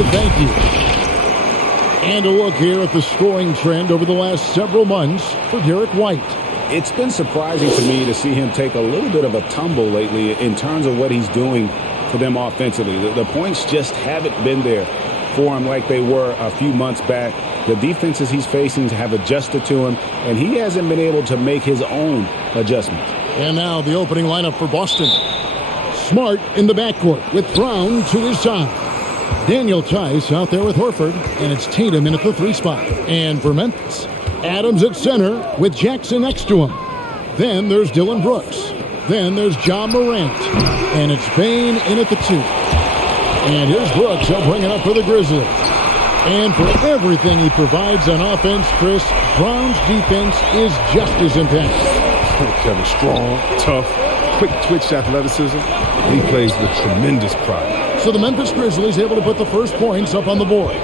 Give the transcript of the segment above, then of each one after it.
a thank you. And a look here at the scoring trend over the last several months for Derek White. It's been surprising to me to see him take a little bit of a tumble lately in terms of what he's doing for them offensively. The points just haven't been there for him like they were a few months back. The defenses he's facing have adjusted to him, and he hasn't been able to make his own adjustments. And now the opening lineup for Boston. Smart in the backcourt with Brown to his side. Daniel Tice out there with Horford, and it's Tatum in at the 3 spot. And for Memphis, Adams at center with Jackson next to him. Then there's Dillon Brooks. Then there's John Morant. And it's Bane in at the 2. And here's Brooks. He'll bring it up for the Grizzlies. And for everything he provides on offense, Chris, Brown's defense is just as impactful. Kevin, strong, tough, quick twitch athleticism. He plays with tremendous pride. So the Memphis Grizzlies able to put the first points up on the board.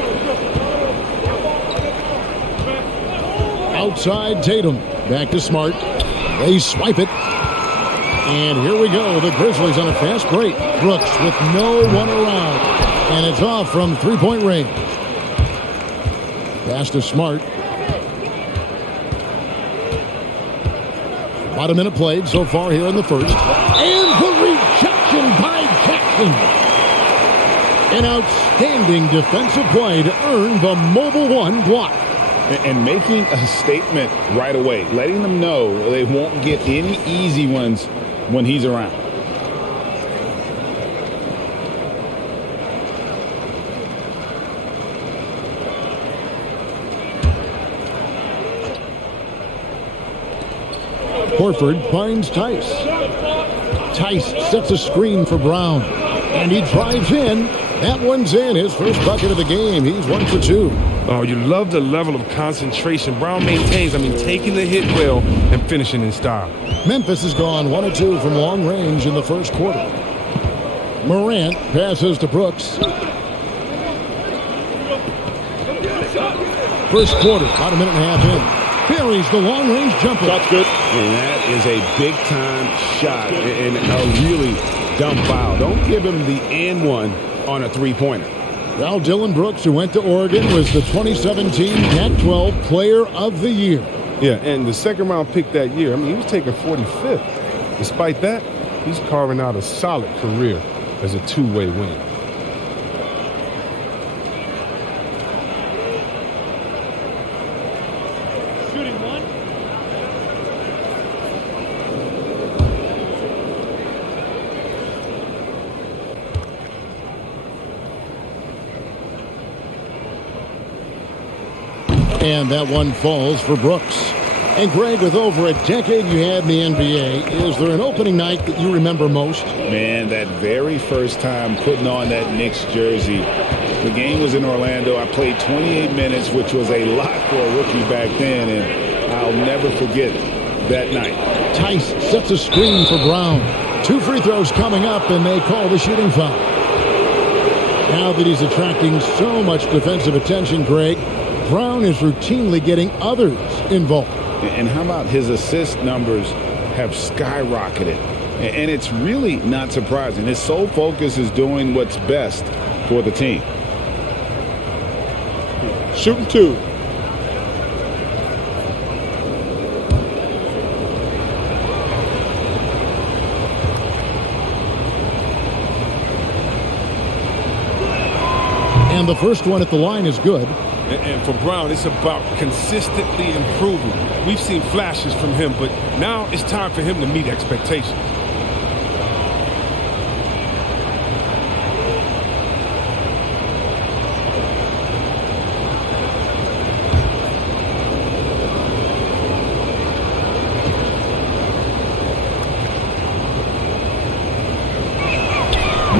Outside Tatum. Back to Smart. They swipe it. And here we go. The Grizzlies on a fast break. Brooks with no one around. And it's off from three-point range. Pass to Smart. About a minute played so far here in the first. And the rejection by Jackson. An outstanding defensive play to earn the Mobile One block. And making a statement right away, letting them know they won't get any easy ones when he's around. Horford finds Tice. Tice sets a screen for Brown. And he drives in. That one's in. His first bucket of the game. He's 1 for 2. Oh, you love the level of concentration Brown maintains. Taking the hit well and finishing in style. Memphis has gone 1 of 2 from long range in the first quarter. Morant passes to Brooks. First quarter, about a minute and a half in. Buries the long-range jumper. That's good. And that is a big-time shot and a really dumb foul. Don't give him the and one on a three-pointer. Now Dillon Brooks, who went to Oregon, was the 2017 Pac-12 Player of the Year. Yeah, and the second-round pick that year, he was taken 45th. Despite that, he's carving out a solid career as a two-way winner. Shooting one. And that one falls for Brooks. And Greg, with over a decade you had in the NBA, is there an opening night that you remember most? Man, that very first time putting on that Knicks jersey. The game was in Orlando. I played 28 minutes, which was a lot for a rookie back then, and I'll never forget that night. Tice sets a screen for Brown. 2 free throws coming up, and they call the shooting foul. Now that he's attracting so much defensive attention, Greg, Brown is routinely getting others involved. And how about his assist numbers have skyrocketed? And it's really not surprising. His sole focus is doing what's best for the team. Shooting 2. And the first one at the line is good. And for Brown, it's about consistently improving. We've seen flashes from him, but now it's time for him to meet expectations.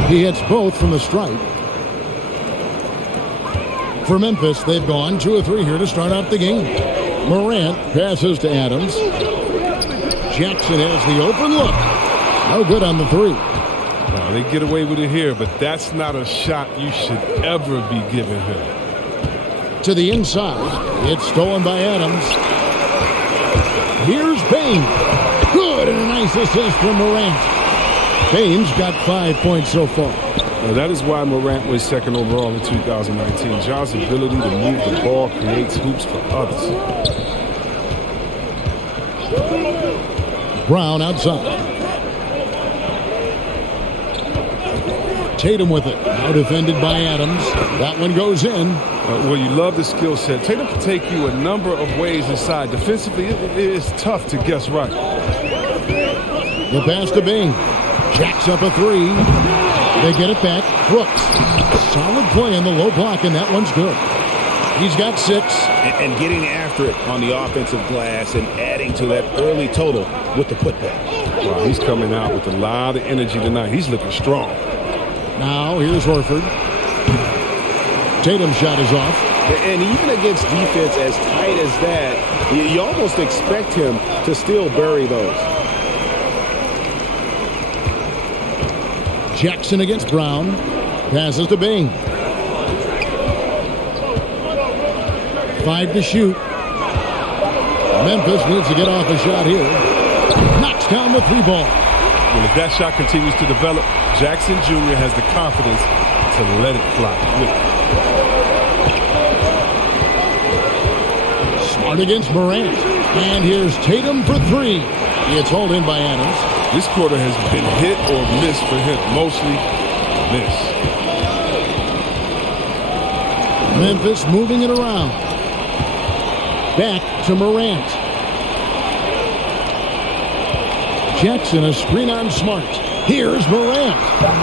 He hits both from the stripe. For Memphis, they've gone 2 of 3 here to start out the game. Morant passes to Adams. Jackson has the open look. No good on the 3. Now, they get away with it here, but that's not a shot you should ever be giving him. To the inside. It's stolen by Adams. Here's Bane. Good, and a nice assist from Morant. Bane's got 5 points so far. That is why Morant was second overall in 2019. Ja's ability to move the ball creates hoops for others. Brown outside. Tatum with it. Now defended by Adams. That one goes in. Well, you love the skill set. Tatum can take you a number of ways inside. Defensively, it is tough to guess right. The pass to Bing. Jacks up a three. They get it back. Brooks. Solid play on the low block, and that one's good. He's got 6. And getting after it on the offensive glass and adding to that early total with the putback. Wow, he's coming out with a lot of energy tonight. He's looking strong. Now, here's Horford. Tatum's shot is off. And even against defense as tight as that, you almost expect him to still bury those. Jackson against Brown. Passes to Bing. 5 to shoot. Memphis needs to get off a shot here. Knocks down the 3 ball. And if that shot continues to develop, Jackson Jr. has the confidence to let it fly. Smart against Morant. And here's Tatum for 3. It's hauled in by Adams. This quarter has been hit or miss for him. Mostly miss. Memphis moving it around. Back to Morant. Jackson, a screen on Smart. Here's Morant.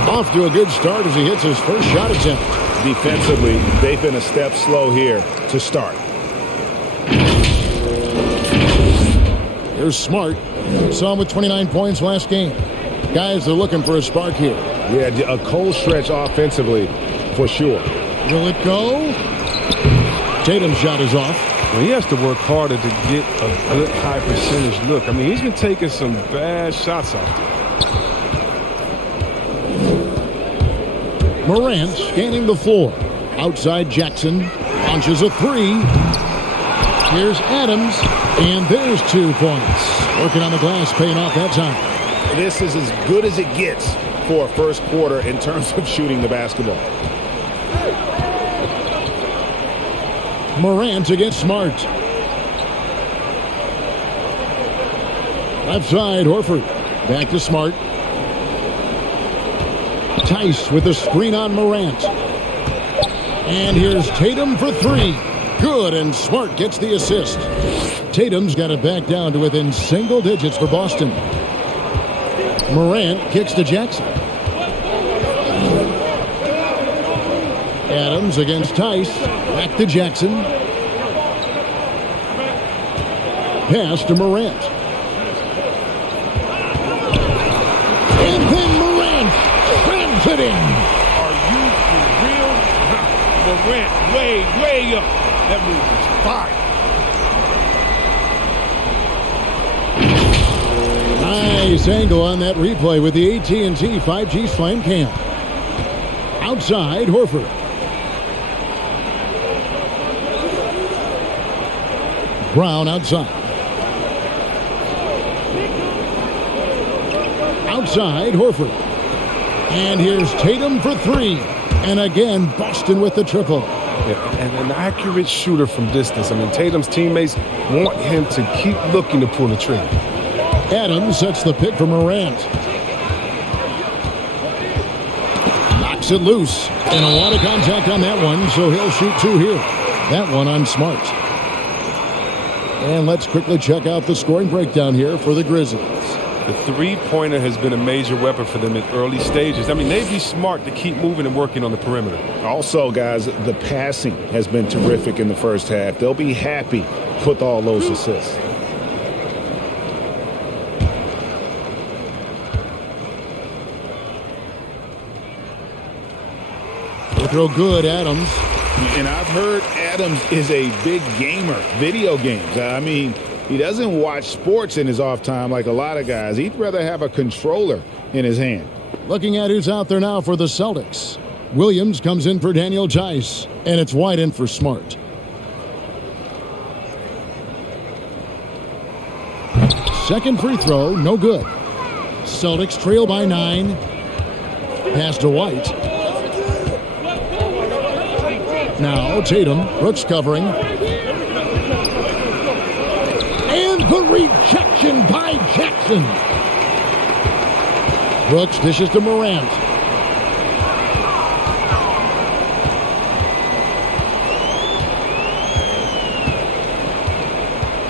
Off to a good start as he hits his first shot attempt. Defensively, they've been a step slow here to start. Here's Smart. Saw him with 29 points last game. Guys, they're looking for a spark here. Yeah, a cold stretch offensively for sure. Will it go? Tatum's shot is off. Well, he has to work harder to get a good high percentage look. I mean, he's been taking some bad shots out there. Morant scanning the floor. Outside Jackson. Launches a 3. Here's Adams. And there's 2 points. Working on the glass, paying off that time. This is as good as it gets for a first quarter in terms of shooting the basketball. Morant against Smart. Left side, Horford. Back to Smart. Tice with a screen on Morant. And here's Tatum for 3. Good, and Smart gets the assist. Tatum's got it back down to within single digits for Boston. Morant kicks to Jackson. Adams against Tice. Back to Jackson. Pass to Morant. And then Morant slams it in. Are you for real? Morant way up. That move is fire. Nice angle on that replay with the AT&T 5G Slam Cam. Outside, Horford. Brown outside. Outside, Horford. And here's Tatum for 3. And again, Boston with the triple. Yeah, and an accurate shooter from distance. I mean, Tatum's teammates want him to keep looking to pull the trigger. Adams sets the pick for Morant. Knocks it loose. And a lot of contact on that one, so he'll shoot 2 here. That one on Smart. And let's quickly check out the scoring breakdown here for the Grizzlies. The three-pointer has been a major weapon for them in early stages. I mean, they'd be smart to keep moving and working on the perimeter. Also, guys, the passing has been terrific in the first half. They'll be happy with all those assists. They throw good, Adams. And I've heard Adams is a big gamer, video games. I mean, he doesn't watch sports in his off time like a lot of guys. He'd rather have a controller in his hand. Looking at who's out there now for the Celtics. Williams comes in for Daniel Tice, and it's wide in for Smart. Second free throw, no good. Celtics trail by 9. Pass to White. Now Tatum, Brooks covering. And the rejection by Jackson. Brooks dishes to Morant.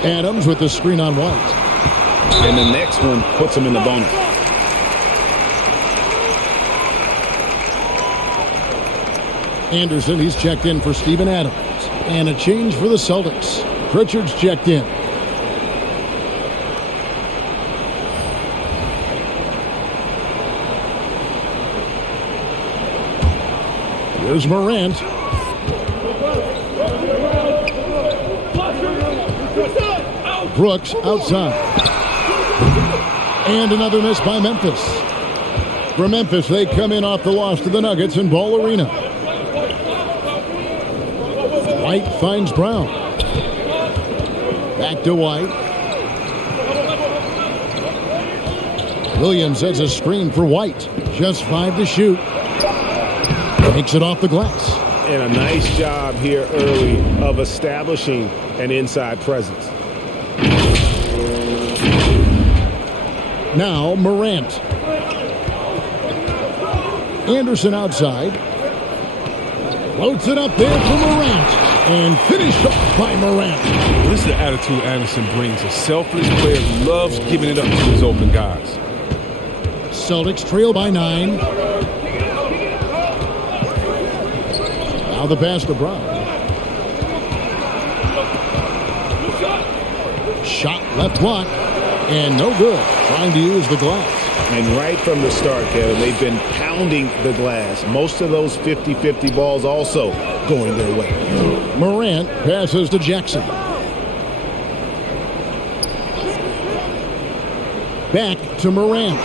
Adams with the screen on White. And the next one puts him in the bonus. Anderson, he's checked in for Steven Adams. And a change for the Celtics. Pritchard's checked in. Here's Morant. Brooks outside. And another miss by Memphis. For Memphis, they come in off the loss to the Nuggets in Ball Arena. White finds Brown. Back to White. Williams has a screen for White. Just 5 to shoot. Takes it off the glass. And a nice job here early of establishing an inside presence. Now Morant. Anderson outside. Floats it up there for Morant. And finished off by Morant. This is the attitude Anderson brings. A selfless player who loves giving it up to his open guys. Celtics trail by 9. Now the pass to Brown. Shot left block. And no good. Trying to use the glass. And right from the start, Kevin, they've been pounding the glass. Most of those 50-50 balls also going their way. Morant passes to Jackson. Back to Morant.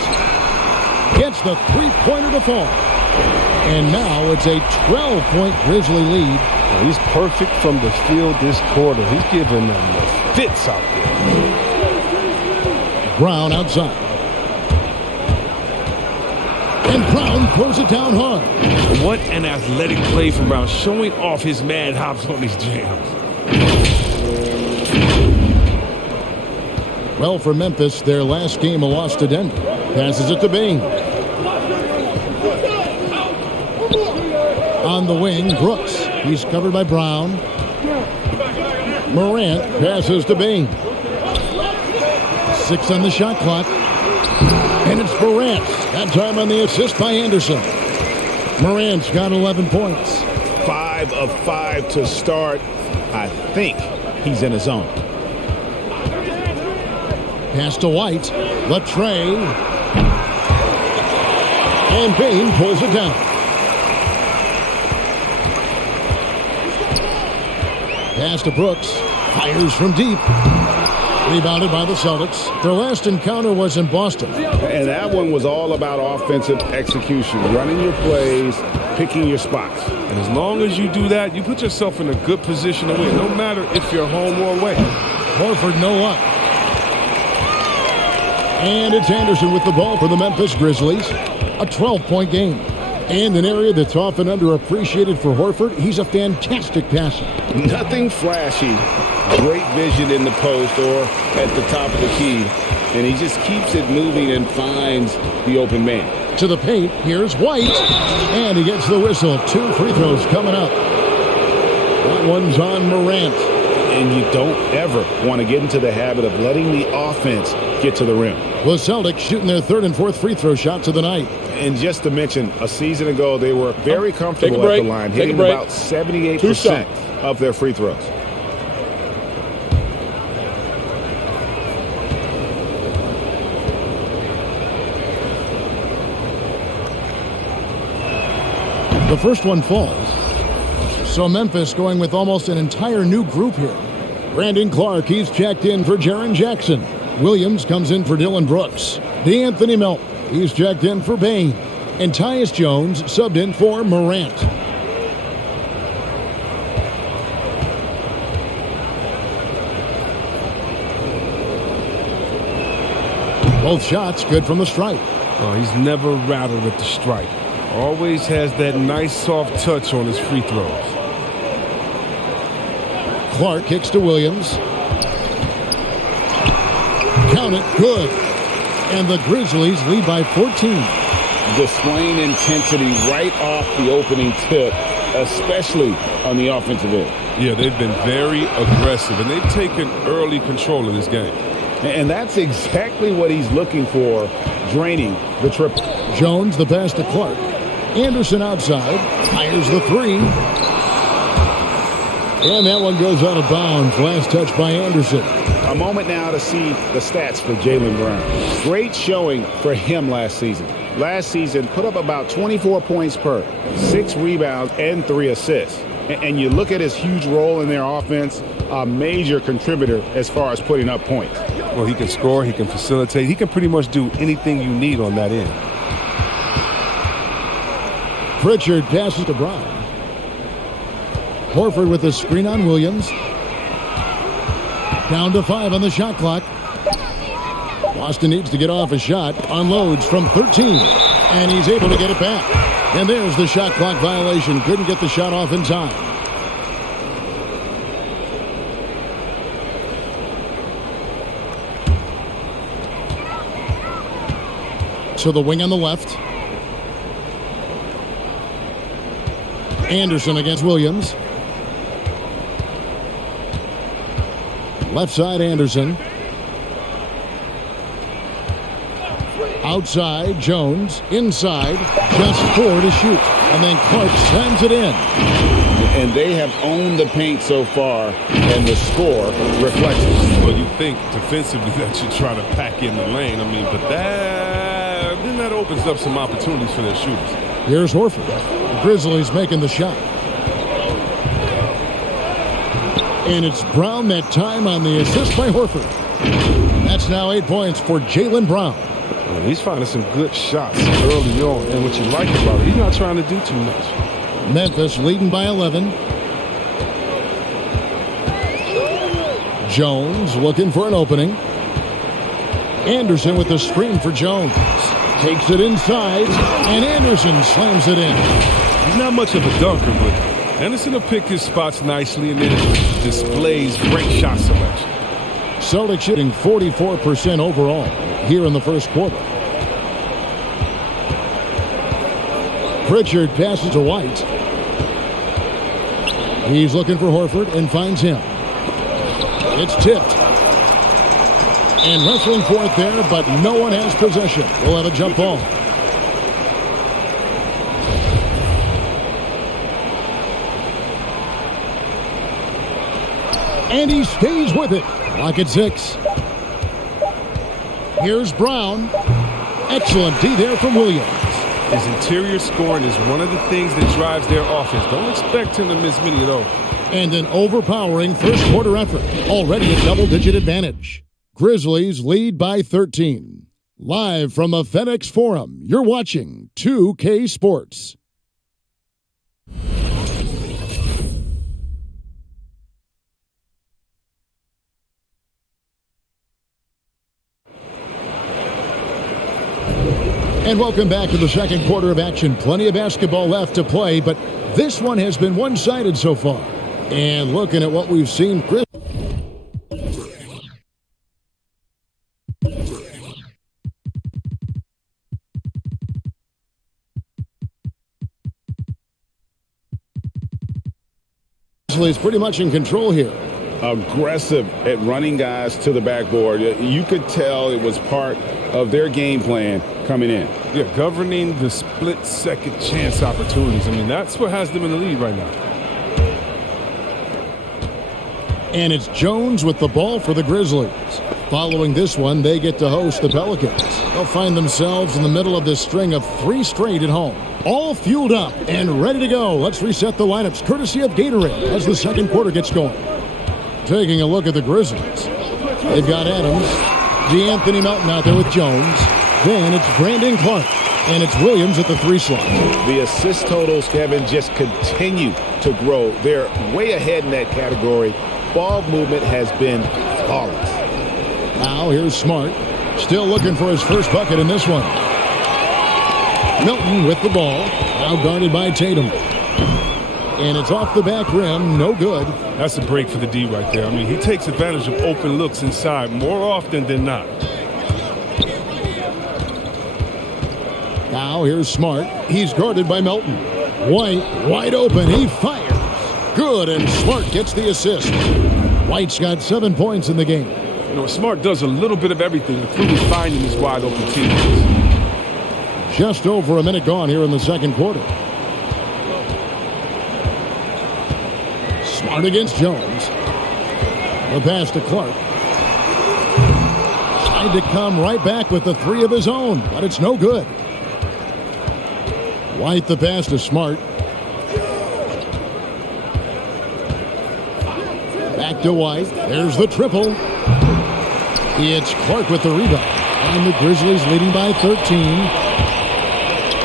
Gets the three-pointer to fall. And now it's a 12-point Grizzly lead. Well, he's perfect from the field this quarter. He's giving them the fits out there. Brown outside. And Brown throws it down hard. What an athletic play from Brown, showing off his mad hops on these jams. Well, for Memphis, their last game a loss to Denver. Passes it to Bain. On the wing, Brooks. He's covered by Brown. Morant passes to Bain. 6 on the shot clock. And it's Morant. That time on the assist by Anderson. Morant's got 11 points. 5 of 5 to start. I think he's in his zone. Pass to White. The tray. And Bain pulls it down. Pass to Brooks. Fires from deep. Rebounded by the Celtics. Their last encounter was in Boston. And that one was all about offensive execution. Running your plays, picking your spots. And as long as you do that, you put yourself in a good position to win, no matter if you're home or away. Horford no luck. And it's Anderson with the ball for the Memphis Grizzlies. A 12-point game. And an area that's often underappreciated for Horford, he's a fantastic passer. Nothing flashy. Great vision in the post or at the top of the key. And he just keeps it moving and finds the open man. To the paint, here's White. And he gets the whistle. 2 free throws coming up. That one's on Morant. And you don't ever want to get into the habit of letting the offense get to the rim. The Celtics shooting their 3rd and 4th free throw shots of the night. And just to mention, a season ago, they were very comfortable at the line, hitting about 78% of their free throws. The first one falls. So Memphis going with almost an entire new group here. Brandon Clark, he's checked in for Jaren Jackson. Williams comes in for Dylan Brooks. DeAnthony Melton, he's checked in for Bain. And Tyus Jones subbed in for Morant. Both shots good from the stripe. Oh, he's never rattled at the stripe. Always has that nice soft touch on his free throws. Clark kicks to Williams. Count it, good. And the Grizzlies lead by 14. Displaying intensity right off the opening tip, especially on the offensive end. Yeah, they've been very aggressive, and they've taken early control of this game. And that's exactly what he's looking for, draining the triple. Jones, the pass to Clark. Anderson outside, fires the three. And that one goes out of bounds. Last touch by Anderson. A moment now to see the stats for Jaylen Brown. Great showing for him last season. Last season, put up about 24 points per, 6 rebounds, and 3 assists. And you look at his huge role in their offense, a major contributor as far as putting up points. Well, he can score, he can facilitate, he can pretty much do anything you need on that end. Pritchard passes to Brown. Horford with the screen on Williams. Down to 5 on the shot clock. Boston needs to get off a shot. Unloads from 13. And he's able to get it back. And there's the shot clock violation. Couldn't get the shot off in time. So the wing on the left. Anderson against Williams. Left side, Anderson. Outside, Jones. Inside, just 4 to shoot. And then Clark slams it in. And they have owned the paint so far, and the score reflects it. Well, you think defensively that you try to pack in the lane. I mean, but then that opens up some opportunities for their shooters. Here's Horford. The Grizzlies making the shot. And it's Brown that time on the assist by Horford. That's now 8 points for Jaylen Brown. Well, he's finding some good shots early on. And what you like about it, he's not trying to do too much. Memphis leading by 11. Jones looking for an opening. Anderson with the screen for Jones. Takes it inside, and Anderson slams it in. He's not much of a dunker, but Anderson will pick his spots nicely and then displays great shot selection. Celtics shooting 44% overall here in the first quarter. Pritchard passes to White. He's looking for Horford and finds him. It's tipped. And wrestling for it there, but no one has possession. We'll have a jump ball. And he stays with it. Lock at 6. Here's Brown. Excellent D there from Williams. His interior scoring is one of the things that drives their offense. Don't expect him to miss many of those. And an overpowering first quarter effort. Already a double-digit advantage. Grizzlies lead by 13. Live from the FedEx Forum, you're watching 2K Sports. And welcome back to the second quarter of action. Plenty of basketball left to play, but this one has been one-sided so far. And looking at what we've seen, Grizzlies pretty much in control here. Aggressive at running guys to the backboard. You could tell it was part of their game plan coming in. Yeah, governing the split-second chance opportunities. I mean, that's what has them in the lead right now. And it's Jones with the ball for the Grizzlies. Following this one, they get to host the Pelicans. They'll find themselves in the middle of this string of 3 straight at home. All fueled up and ready to go. Let's reset the lineups courtesy of Gatorade as the second quarter gets going. Taking a look at the Grizzlies. They've got Adams, DeAnthony Melton out there with Jones. Then it's Brandon Clark, and it's Williams at the 3 slot. The assist totals, Kevin, just continue to grow. They're way ahead in that category. Ball movement has been flawless. Now here's Smart, still looking for his first bucket in this one. Melton with the ball, now guarded by Tatum. And it's off the back rim. No good. That's a break for the D right there. I mean, he takes advantage of open looks inside more often than not. Now here's Smart. He's guarded by Melton. White, wide open. He fires. Good, and Smart gets the assist. White's got 7 points in the game. You know, Smart does a little bit of everything, including finding his wide open teammates. Just over a minute gone here in the second quarter. Smart against Jones. The pass to Clark. Tried to come right back with the three of his own, but it's no good. White the pass to Smart. Back to White. There's the triple. It's Clark with the rebound. And the Grizzlies leading by 13.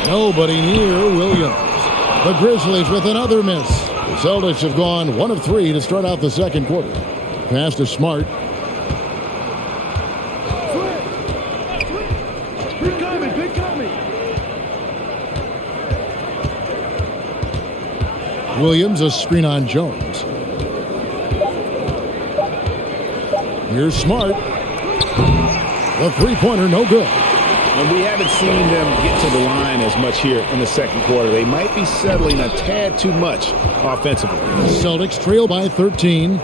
Nobody near Williams. The Grizzlies with another miss. The Celtics have gone 1 of 3 to start out the second quarter. Pass to Smart. Williams, a screen on Jones. Here's Smart. The three-pointer, no good. And we haven't seen them get to the line as much here in the second quarter. They might be settling a tad too much offensively. The Celtics trail by 13.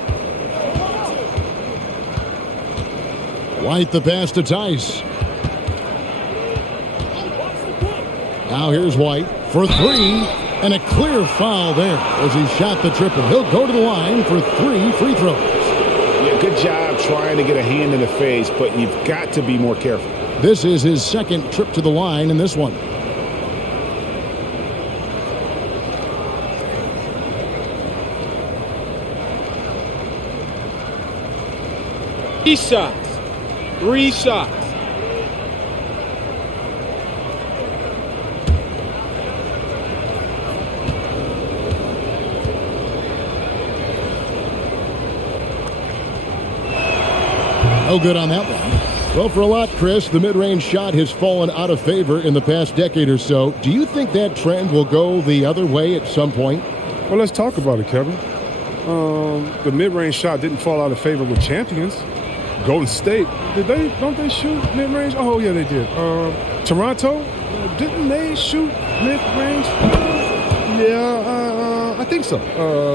White the pass to Tice. Now here's White for three. And a clear foul there as he shot the triple. He'll go to the line for 3 free throws. Yeah, good job trying to get a hand in the face, but you've got to be more careful. This is his second trip to the line in this one. Three shots. No good on that one. Well, for a lot, Chris, the mid-range shot has fallen out of favor in the past decade or so. Do you think that trend will go the other way at some point? Well, let's talk about it, Kevin. The mid-range shot didn't fall out of favor with champions. Golden State, don't they shoot mid-range? Oh, yeah, they did. Toronto, didn't they shoot mid-range? Yeah, I think so.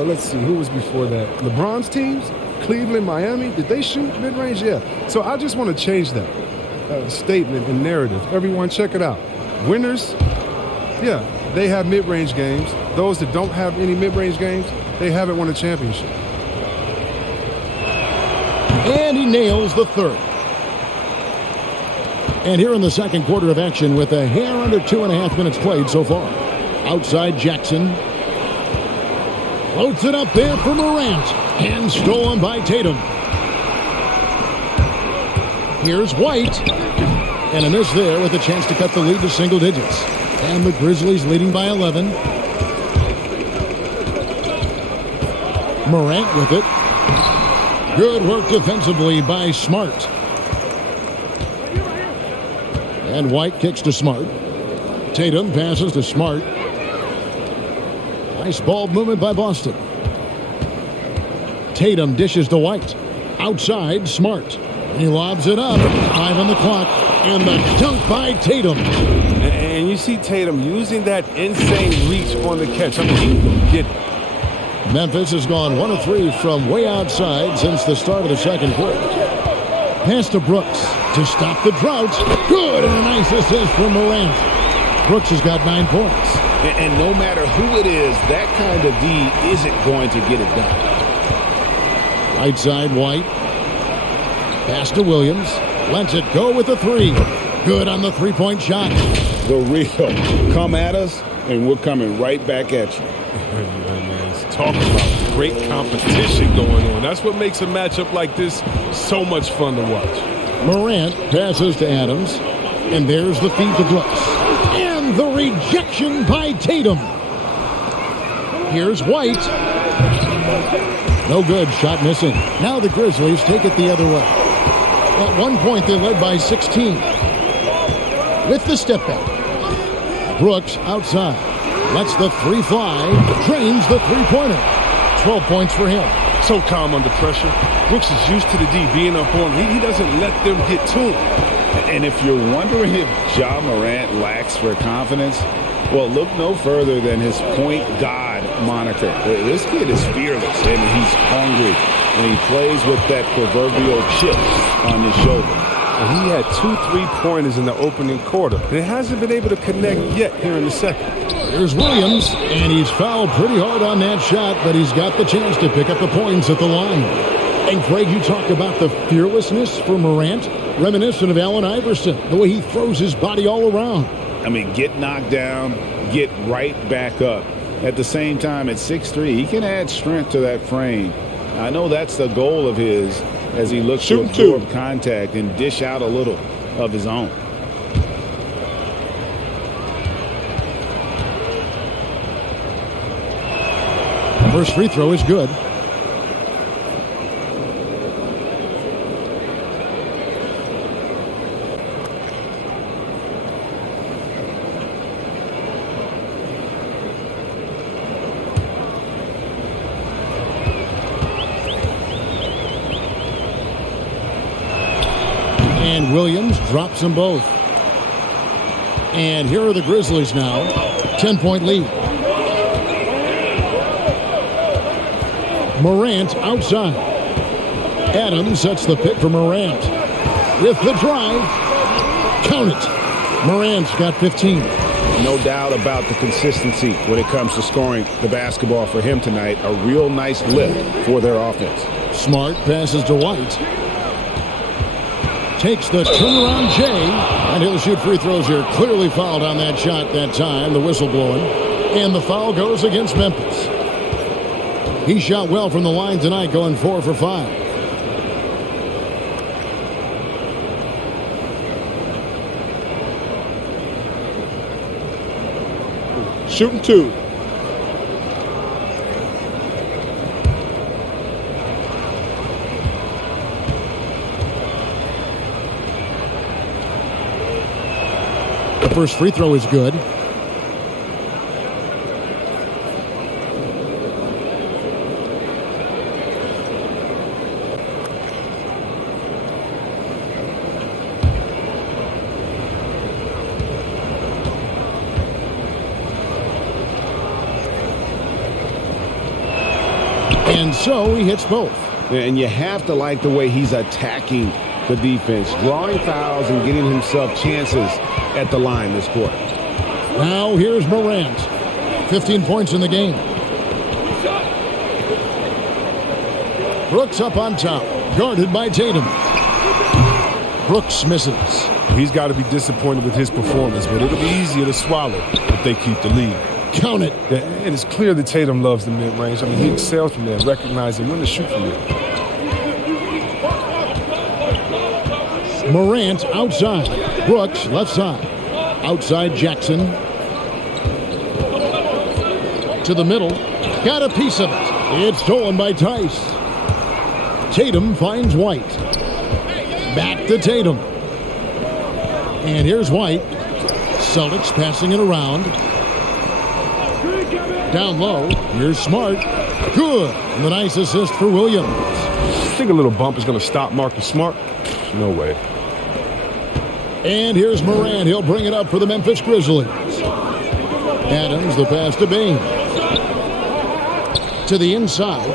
Let's see, who was before that? LeBron's teams? Cleveland, Miami, did they shoot mid-range? Yeah. So I just want to change that statement and narrative. Everyone, check it out. Winners, yeah, they have mid-range games. Those that don't have any mid-range games, they haven't won a championship. And he nails the third. And here in the second quarter of action with a hair under 2.5 minutes played so far. Outside Jackson. Floats it up there for Morant. And stolen by Tatum. Here's White. And a miss there with a chance to cut the lead to single digits. And the Grizzlies leading by 11. Morant with it. Good work defensively by Smart. And White kicks to Smart. Tatum passes to Smart. Nice ball movement by Boston. Tatum dishes to White. Outside, Smart. And he lobs it up. 5 on the clock. And the dunk by Tatum. And you see Tatum using that insane reach on the catch. I mean, he can get it. Memphis has gone 1 of 3 from way outside since the start of the second quarter. Pass to Brooks to stop the drought. Good, and a nice assist from Morant. Brooks has got 9 points. And no matter who it is, that kind of D isn't going to get it done. Right side, White. Pass to Williams. Lets it go with the 3. Good on the three-point shot. The real. Come at us, and we're coming right back at you. Talk about great competition going on. That's what makes a matchup like this so much fun to watch. Morant passes to Adams. And there's the feed to Brooks. And the rejection by Tatum. Here's White. No good. Shot missing. Now the Grizzlies take it the other way. At one point, they led by 16. With the step back. Brooks outside. Lets the three fly. Drains the three-pointer. 12 points for him. So calm under pressure. Brooks is used to the D being up on him. He doesn't let them get to him. And if you're wondering if Ja Morant lacks for confidence, well, look no further than his point God moniker. This kid is fearless, and he's hungry, and he plays with that proverbial chip on his shoulder. And he had 2 3-pointers in the opening quarter, and it hasn't been able to connect yet here in the second. Here's Williams, and he's fouled pretty hard on that shot, but he's got the chance to pick up the points at the line. And Craig, you talk about the fearlessness for Morant, reminiscent of Allen Iverson, the way he throws his body all around. I mean, get knocked down, get right back up. At the same time, at 6'3", he can add strength to that frame. I know that's the goal of his as he looks to absorb contact and dish out a little of his own. The first free throw is good. And Williams drops them both. And here are the Grizzlies now. 10-point lead. Morant outside. Adams sets the pick for Morant. With the drive. Count it. Morant's got 15. No doubt about the consistency when it comes to scoring the basketball for him tonight. A real nice lift for their offense. Smart passes to White. Takes the turnaround Jay, and he'll shoot free throws here. Clearly fouled on that shot that time, the whistle blowing. And the foul goes against Memphis. He shot well from the line tonight, going 4 for 5. Shooting 2. The first free throw is good. And so he hits both. And you have to like the way he's attacking the defense, drawing fouls and getting himself chances at the line this quarter. Now here's Morant. 15 points in the game. Brooks up on top, guarded by Tatum. Brooks misses. He's got to be disappointed with his performance, but it'll be easier to swallow if they keep the lead. Count it. Yeah, and it's clear that Tatum loves the mid-range. I mean, he excels from there, recognizing when to shoot from there. Morant outside. Brooks left side. Outside Jackson. To the middle. Got a piece of it. It's stolen by Tice. Tatum finds White. Back to Tatum. And here's White. Celtics passing it around. Down low. Here's Smart. Good. And the nice assist for Williams. I think a little bump is going to stop Marcus Smart. No way. And here's Morant. He'll bring it up for the Memphis Grizzlies. Adams, the pass to Bain. To the inside.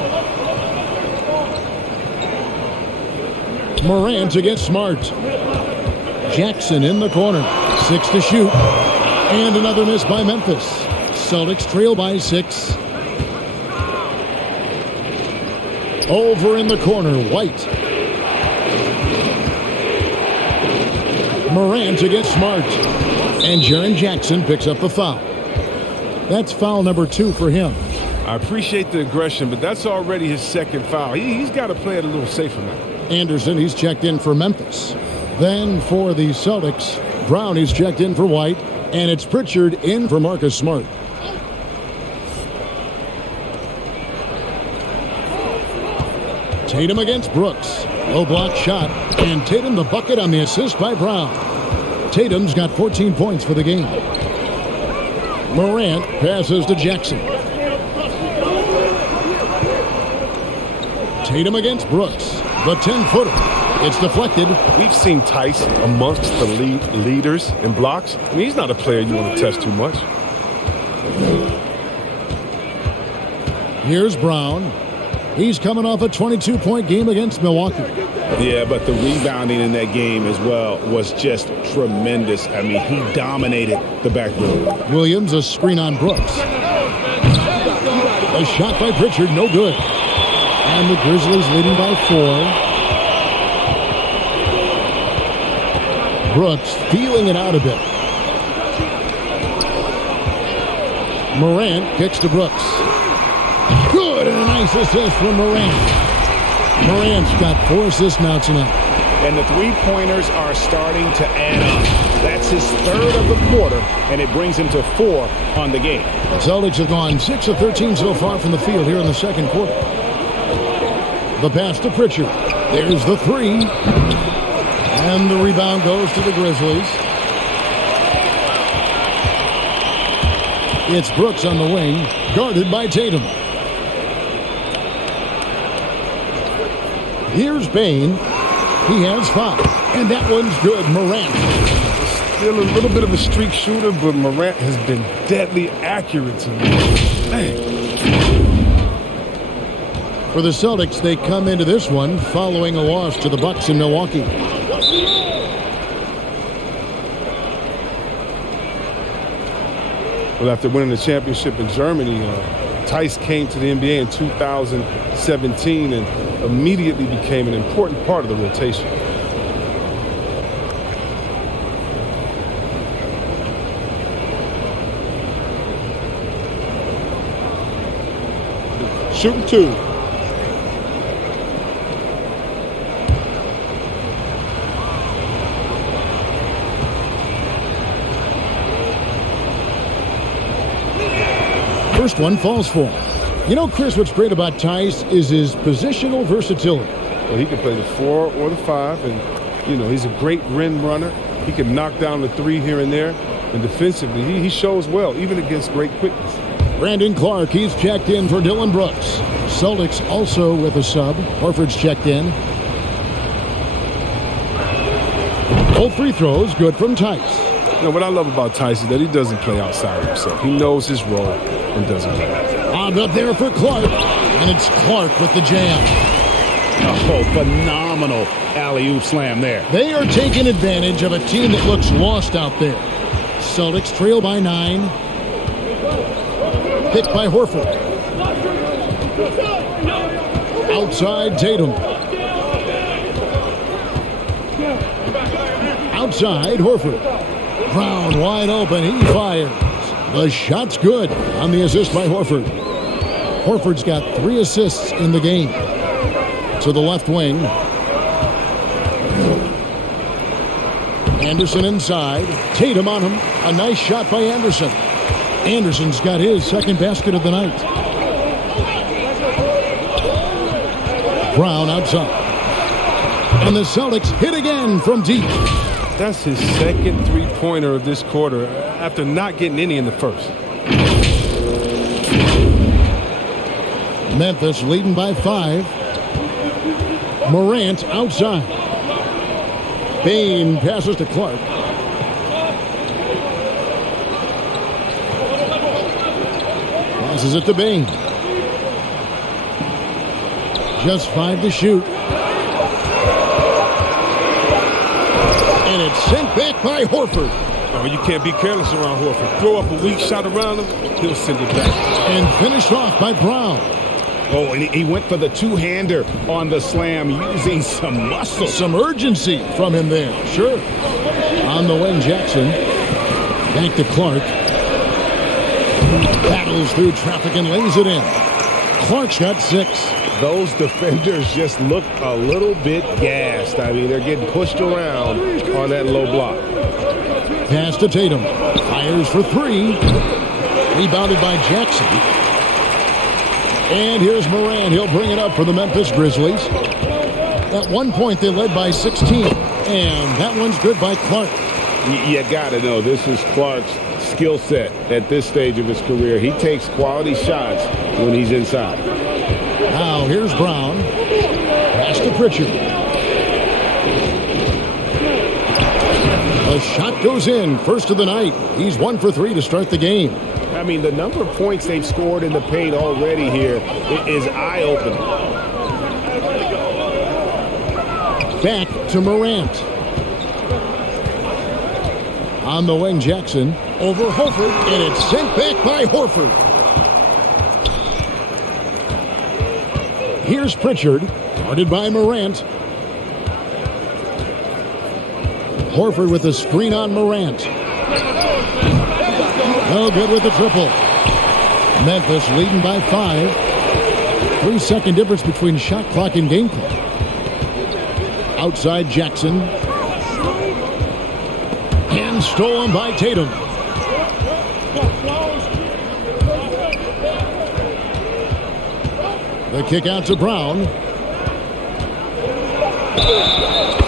Morant against Smart. Jackson in the corner. 6 to shoot. And another miss by Memphis. Celtics trail by 6. Over in the corner, White. Morant against Smart. And Jaren Jackson picks up the foul. That's foul number 2 for him. I appreciate the aggression, but that's already his second foul. He's got to play it a little safer now. Anderson, he's checked in for Memphis. Then for the Celtics, Brown, he's checked in for White. And it's Pritchard in for Marcus Smart. Tatum against Brooks. Low block shot. And Tatum the bucket on the assist by Brown. Tatum's got 14 points for the game. Morant passes to Jackson. Tatum against Brooks. The 10-footer. It's deflected. We've seen Tice amongst the leaders in blocks. I mean, he's not a player you want to test too much. Here's Brown. He's coming off a 22-point game against Milwaukee. Yeah, but the rebounding in that game as well was just tremendous. I mean, he dominated the backboard. Williams, a screen on Brooks. A shot by Pritchard, no good. And the Grizzlies leading by 4. Brooks feeling it out a bit. Morant kicks to Brooks. Good, and a nice assist from Morant. Morant's got 4 assists now tonight. And the three-pointers are starting to add up. That's his 3rd of the quarter, and it brings him to 4 on the game. The Celtics have gone 6 of 13 so far from the field here in the second quarter. The pass to Pritchard. There's the 3. And the rebound goes to the Grizzlies. It's Brooks on the wing, guarded by Tatum. Here's Bain. He has 5. And that one's good. Morant. Still a little bit of a streak shooter, but Morant has been deadly accurate to me. Man. For the Celtics, they come into this one following a loss to the Bucks in Milwaukee. Well, after winning the championship in Germany, Tice came to the NBA in 2017 and immediately became an important part of the rotation. Shooting 2. First one falls for him. You know, Chris, what's great about Tice is his positional versatility. Well, he can play the 4 or the 5, and, you know, he's a great rim runner. He can knock down the 3 here and there, and defensively, he shows well, even against great quickness. Brandon Clark, he's checked in for Dillon Brooks. Celtics also with a sub. Horford's checked in. Both free throws good from Tice. You know, what I love about Tice is that he doesn't play outside of himself. He knows his role and doesn't play. On up there for Clark, and it's Clark with the jam. Oh, phenomenal alley-oop slam there. They are taking advantage of a team that looks lost out there. Celtics trail by 9. Picked by Horford. Outside Tatum. Outside Horford. Brown wide open. He fires. The shot's good on the assist by Horford. Horford's got 3 assists in the game. To the left wing. Anderson inside. Tatum on him. A nice shot by Anderson. Anderson's got his second basket of the night. Brown outside. And the Celtics hit again from deep. That's his second three-pointer of this quarter after not getting any in the first. Memphis leading by 5. Morant outside. Bain passes to Clark. Passes it to Bain. Just 5 to shoot. And it's sent back by Horford. Oh, you can't be careless around Horford. Throw up a weak shot around him, he'll send it back. And finished off by Brown. Oh, and he went for the two-hander on the slam, using some muscle. Some urgency from him there. Sure. On the wing, Jackson. Back to Clark. Battles through traffic and lays it in. Clark's got 6. Those defenders just look a little bit gassed. I mean, they're getting pushed around on that low block. Pass to Tatum. Fires for 3. Rebounded by Jackson. And here's Morant. He'll bring it up for the Memphis Grizzlies. At one point, they led by 16. And that one's good by Clark. You got to know this is Clark's skill set at this stage of his career. He takes quality shots when he's inside. Now here's Brown. Pass to Pritchard. A shot goes in. First of the night. He's 1 for 3 to start the game. I mean, the number of points they've scored in the paint already here is eye-opening. Back to Morant. On the wing, Jackson. Over Horford, and it's sent back by Horford. Here's Pritchard, guarded by Morant. Horford with a screen on Morant. No good with the triple. Memphis leading by 5. 3-second difference between shot clock and game clock. Outside Jackson. And stolen by Tatum. The kick out to Brown.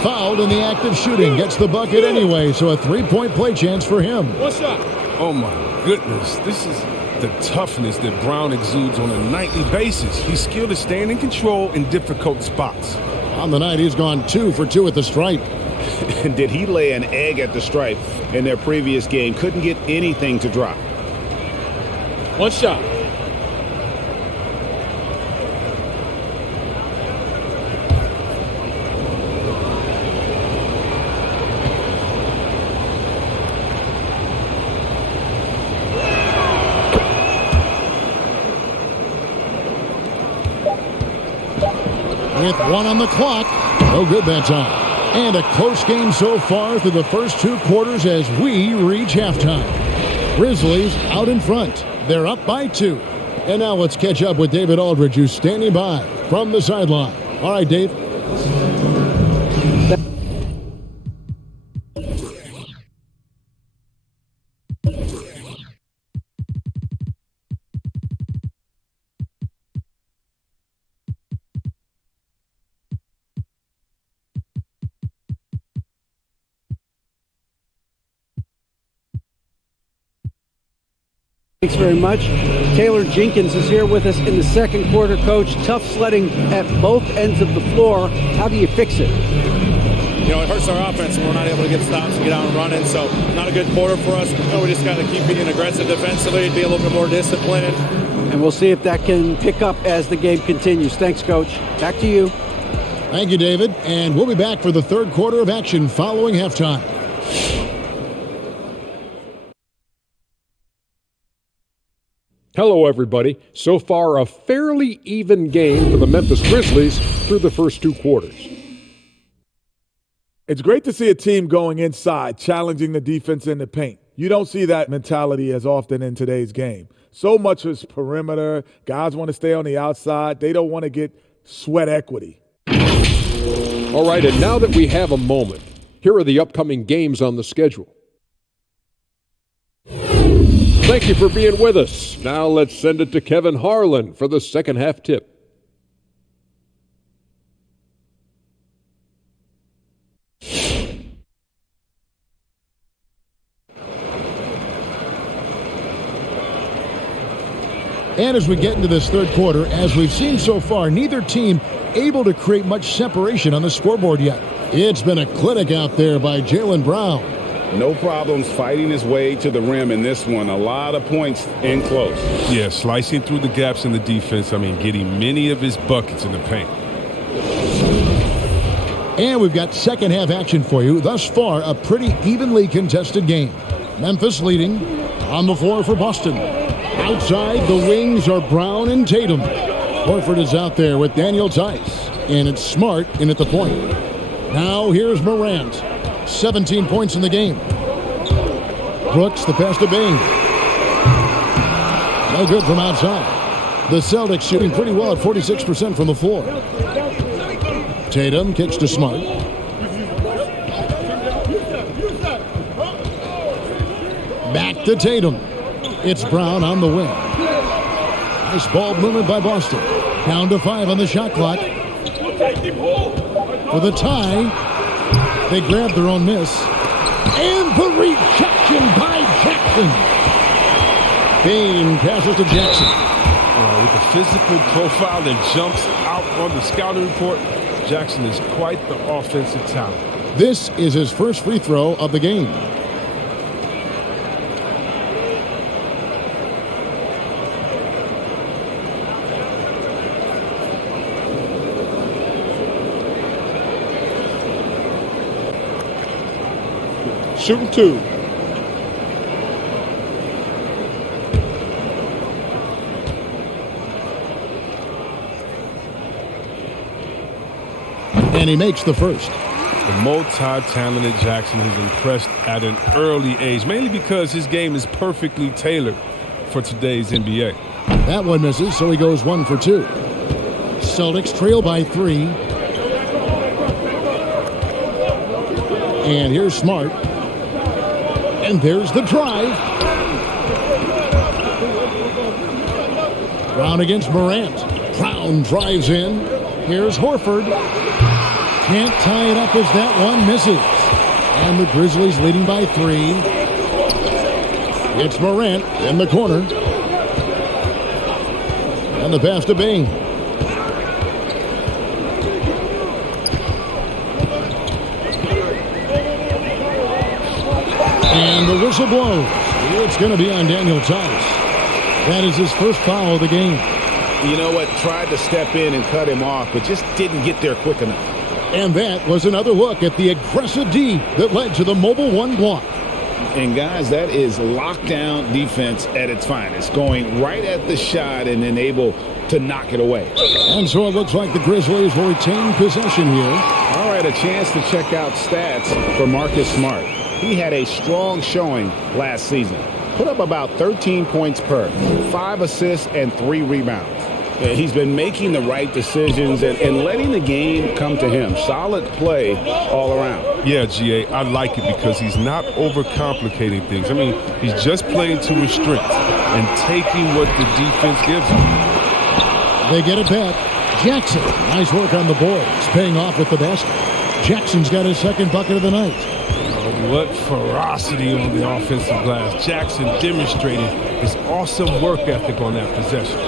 Fouled in the act of shooting. Gets the bucket anyway, so a 3-point play chance for him. What's up? Oh, my goodness. This is the toughness that Brown exudes on a nightly basis. He's skilled at staying in control in difficult spots. On the night, he's gone 2 for 2 at the stripe. And did he lay an egg at the stripe in their previous game? Couldn't get anything to drop. One shot. With 1 on the clock. No good that time. And a close game so far through the first 2 quarters as we reach halftime. Grizzlies out in front. They're up by 2. And now let's catch up with David Aldridge, who's standing by from the sideline. All right, Dave. Thanks very much. Taylor Jenkins is here with us in the second quarter, Coach. Tough sledding at both ends of the floor. How do you fix it? You know, it hurts our offense when we're not able to get stops and get out and running. So not a good quarter for us. We just got to keep being aggressive defensively, be a little bit more disciplined. And we'll see if that can pick up as the game continues. Thanks, Coach. Back to you. Thank you, David. And we'll be back for the third quarter of action following halftime. Hello, everybody. So far, a fairly even game for the Memphis Grizzlies through the first 2 quarters. It's great to see a team going inside, challenging the defense in the paint. You don't see that mentality as often in today's game. So much is perimeter. Guys want to stay on the outside. They don't want to get sweat equity. All right, and now that we have a moment, here are the upcoming games on the schedule. Thank you for being with us. Now let's send it to Kevin Harlan for the second half tip. And as we get into this third quarter, as we've seen so far, neither team able to create much separation on the scoreboard yet. It's been a clinic out there by Jaylen Brown. No problems fighting his way to the rim in this one. A lot of points in close. Yeah, slicing through the gaps in the defense. Getting many of his buckets in the paint. And we've got second half action for you. Thus far, a pretty evenly contested game. Memphis leading. On the floor for Boston. Outside, the wings are Brown and Tatum. Horford is out there with Daniel Tice. And it's Smart in at the point. Now here's Morant. 17 points in the game. Brooks, the pass to Bain. No good from outside. The Celtics shooting pretty well at 46% from the floor. Tatum kicks to Smart. Back to Tatum. It's Brown on the wing. Nice ball movement by Boston. Down to 5 on the shot clock. For the tie. They grabbed their own miss. And the rejection by Jackson. Bain passes to Jackson. With the physical profile that jumps out on the scouting report, Jackson is quite the offensive talent. This is his first free throw of the game. Shooting two. And he makes the first. The multi-talented Jackson has impressed at an early age, mainly because his game is perfectly tailored for today's NBA. That one misses, so he goes 1 for 2. Celtics trail by 3. And here's Smart. And there's the drive. Brown against Morant. Brown drives in. Here's Horford. Can't tie it up as that one misses. And the Grizzlies leading by 3. It's Morant in the corner. And the pass to Bain. And the whistle blows. It's going to be on Daniel Tice. That is his first foul of the game. You know what? Tried to step in and cut him off, but just didn't get there quick enough. And that was another look at the aggressive D that led to the mobile 1 block. And guys, that is lockdown defense at its finest, going right at the shot and then able to knock it away. And so it looks like the Grizzlies will retain possession here. All right, a chance to check out stats for Marcus Smart. He had a strong showing last season. Put up about 13 points per, 5 assists, and 3 rebounds. He's been making the right decisions and letting the game come to him. Solid play all around. Yeah, GA, I like it because he's not overcomplicating things. I mean, he's just playing to his strengths and taking what the defense gives him. They get it back. Jackson, nice work on the boards, paying off with the basket. Jackson's got his second bucket of the night. What ferocity on the offensive glass. Jackson demonstrating his awesome work ethic on that possession.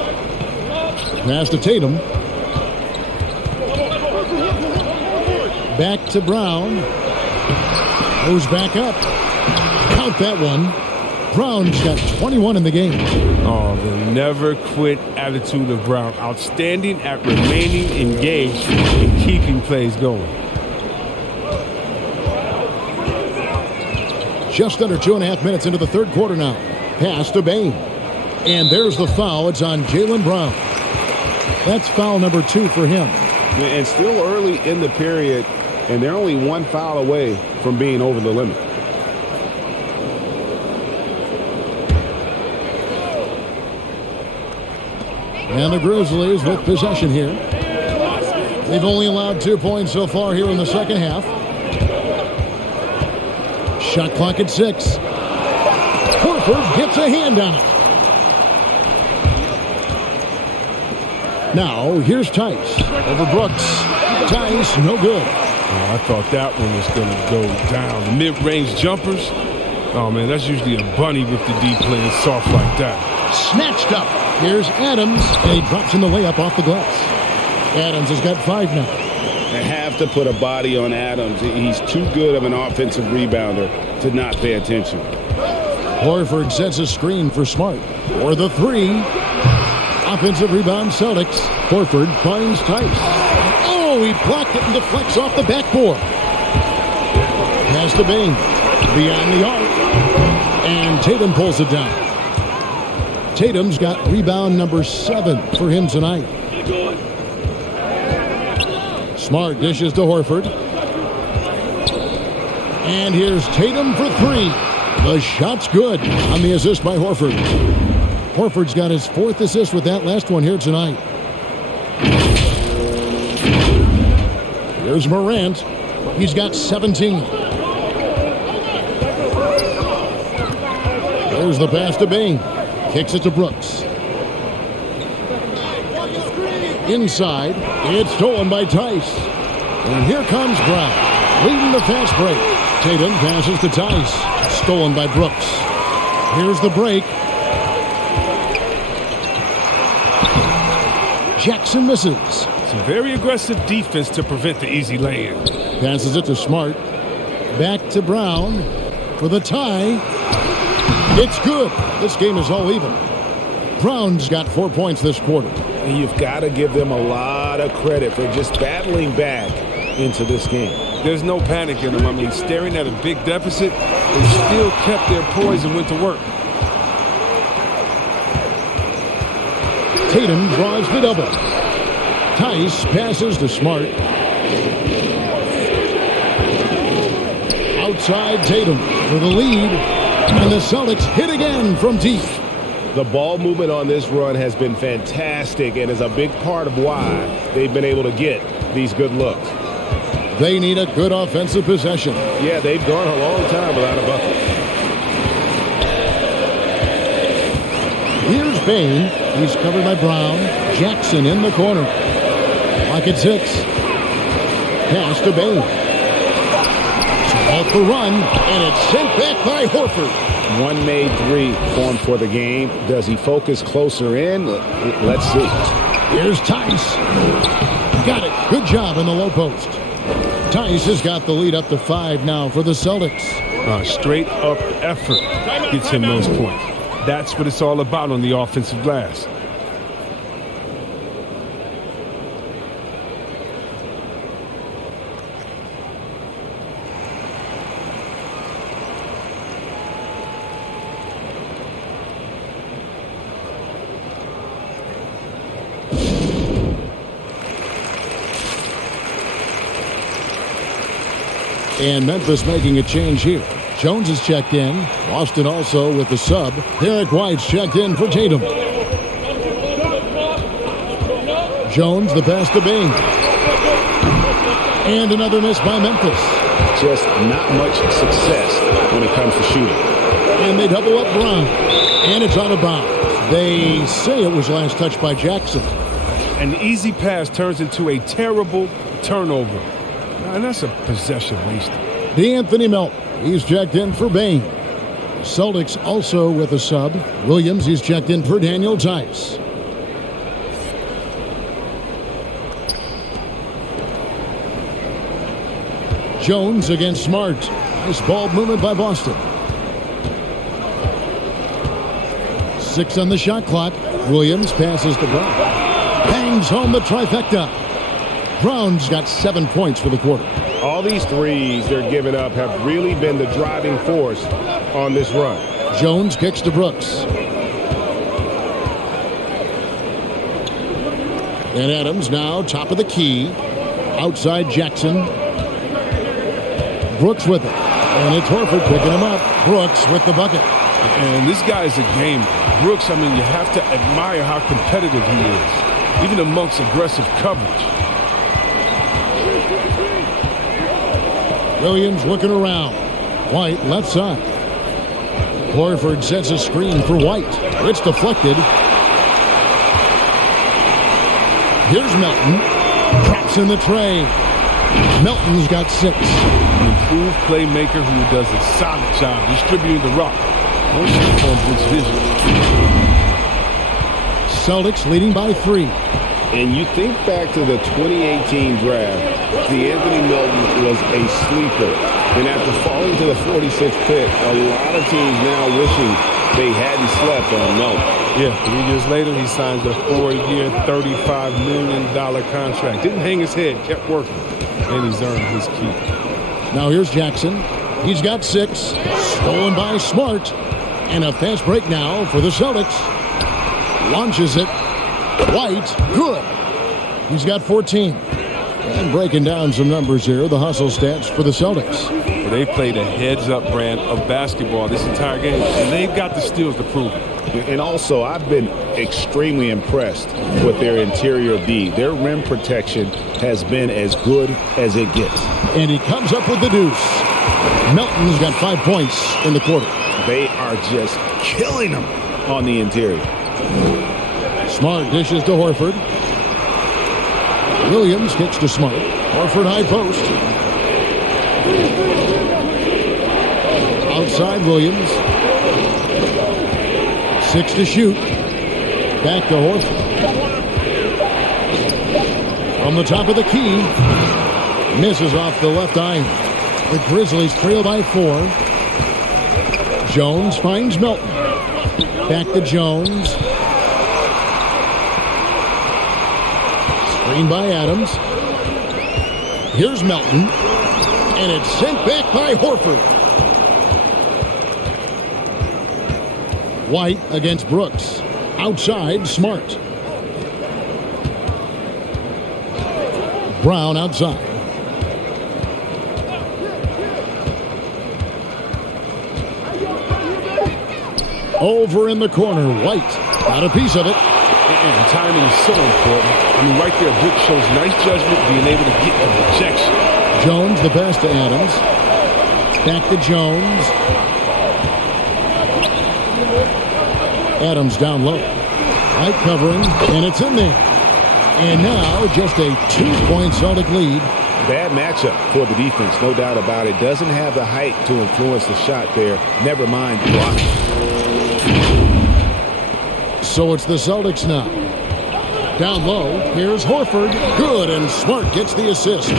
Pass to Tatum. Back to Brown. Goes back up. Count that one. Brown's got 21 in the game. Oh, the never quit attitude of Brown. Outstanding at remaining engaged and keeping plays going. Just under 2.5 minutes into the third quarter now. Pass to Bain. And there's the foul. It's on Jaylen Brown. That's foul number 2 for him. And still early in the period, and they're only 1 foul away from being over the limit. And the Grizzlies with possession here. They've only allowed 2 points so far here in the second half. Shot clock at 6. Horford gets a hand on it. Now, here's Tice over Brooks. Tice, no good. Oh, I thought that one was going to go down. The mid-range jumpers, oh, man, that's usually a bunny with the D playing soft like that. Snatched up. Here's Adams, and he drops in the layup off the glass. Adams has got 5 now. They have to put a body on Adams. He's too good of an offensive rebounder to not pay attention. Horford sets a screen for Smart. For the 3. Offensive rebound, Celtics. Horford finds Tice. Oh, he blocked it and deflects off the backboard. Pass to Bain. Beyond the arc. And Tatum pulls it down. Tatum's got rebound number 7 for him tonight. Smart dishes to Horford. And here's Tatum for 3. The shot's good on the assist by Horford. Horford's got his 4th assist with that last one here tonight. Here's Morant. He's got 17. There's the pass to Bain. Kicks it to Brooks. Inside. It's stolen by Tice. And here comes Brown. leading the fast break. Tatum passes to Tice. Stolen by Brooks. Here's the break. Jackson misses. Some very aggressive defense to prevent the easy lay-in. Passes it to Smart. Back to Brown for the tie. It's good. This game is all even. Brown's got 4 points this quarter. And you've got to give them a lot of credit for just battling back into this game. There's no panic in them. I mean, staring at a big deficit, they still kept their poise and went to work. Tatum draws the double. Tice passes to Smart. Outside Tatum for the lead. And the Celtics hit again from deep. The ball movement on this run has been fantastic and is a big part of why they've been able to get these good looks. They need a good offensive possession. Yeah, they've gone a long time without a bucket. Here's Bain. He's covered by Brown. Jackson in the corner. Clock at 6. Pass to Bain. Off the run, and it's sent back by Horford. One made three formed for the game. Does he focus closer in? Let's see. Here's Tice. Got it. Good job in the low post. Tice has got the lead up to 5 now for the Celtics. Straight up effort gets him those points. That's what it's all about on the offensive glass. And Memphis making a change here. Jones is checked in. Boston also with the sub. Derek White's checked in for Tatum. Jones, the pass to Bain. And another miss by Memphis. Just not much success when it comes to shooting. And they double up Brown. And it's out of bounds. They say it was last touched by Jackson. An easy pass turns into a terrible turnover. And that's a possession wasted. D'Anthony Melton. He's checked in for Bain. Celtics also with a sub. Williams, he's checked in for Daniel Tice. Jones against Smart. Nice ball movement by Boston. 6 on the shot clock. Williams passes to Brown. Bangs home the trifecta. Brown's got 7 points for the quarter. All these threes they're giving up have really been the driving force on this run. Jones kicks to Brooks. And Adams now top of the key. Outside Jackson. Brooks with it. And it's Horford picking him up. Brooks with the bucket. And this guy is a gamer. Brooks, I mean, you have to admire how competitive he is, even amongst aggressive coverage. Williams looking around. White left side. Horford sets a screen for White. It's deflected. Here's Melton. Traps in the tray. Melton's got 6. An improved playmaker who does a solid job distributing the rock. Once he forms its vision. Celtics leading by 3. And you think back to the 2018 draft, D'Anthony Melton was a sleeper. And after falling to the 46th pick, a lot of teams now wishing they hadn't slept on Melton. Yeah, 3 years later, he signs a 4-year, $35 million contract. Didn't hang his head, kept working. And he's earned his keep. Now here's Jackson. He's got 6. Stolen by Smart. And a fast break now for the Celtics. Launches it. White, good. He's got 14. And breaking down some numbers here, the hustle stats for the Celtics. Well, they played a heads-up brand of basketball this entire game, and they've got the steals to prove it. And also, I've been extremely impressed with their interior D. Their rim protection has been as good as it gets. And he comes up with the deuce. Melton's got 5 points in the quarter. They are just killing them on the interior. Smart dishes to Horford. Williams kicks to Smart. Horford high post. Outside Williams. 6 to shoot. Back to Horford. From the top of the key. Misses off the left iron. The Grizzlies trail by 4. Jones finds Melton. Back to Jones. Screen by Adams. Here's Melton. And it's sent back by Horford. White against Brooks. Outside, Smart. Brown outside. Over in the corner, White. Got a piece of it. And timing is so important. I mean, right there, Brooks shows nice judgment, being able to get the rejection. Jones, the pass to Adams. Back to Jones. Adams down low. White covering, and it's in there. And now just a 2-point Celtic lead. Bad matchup for the defense, no doubt about it. Doesn't have the height to influence the shot there. Never mind blocking. So it's the Celtics now. Down low, here's Horford. Good, and Smart gets the assist.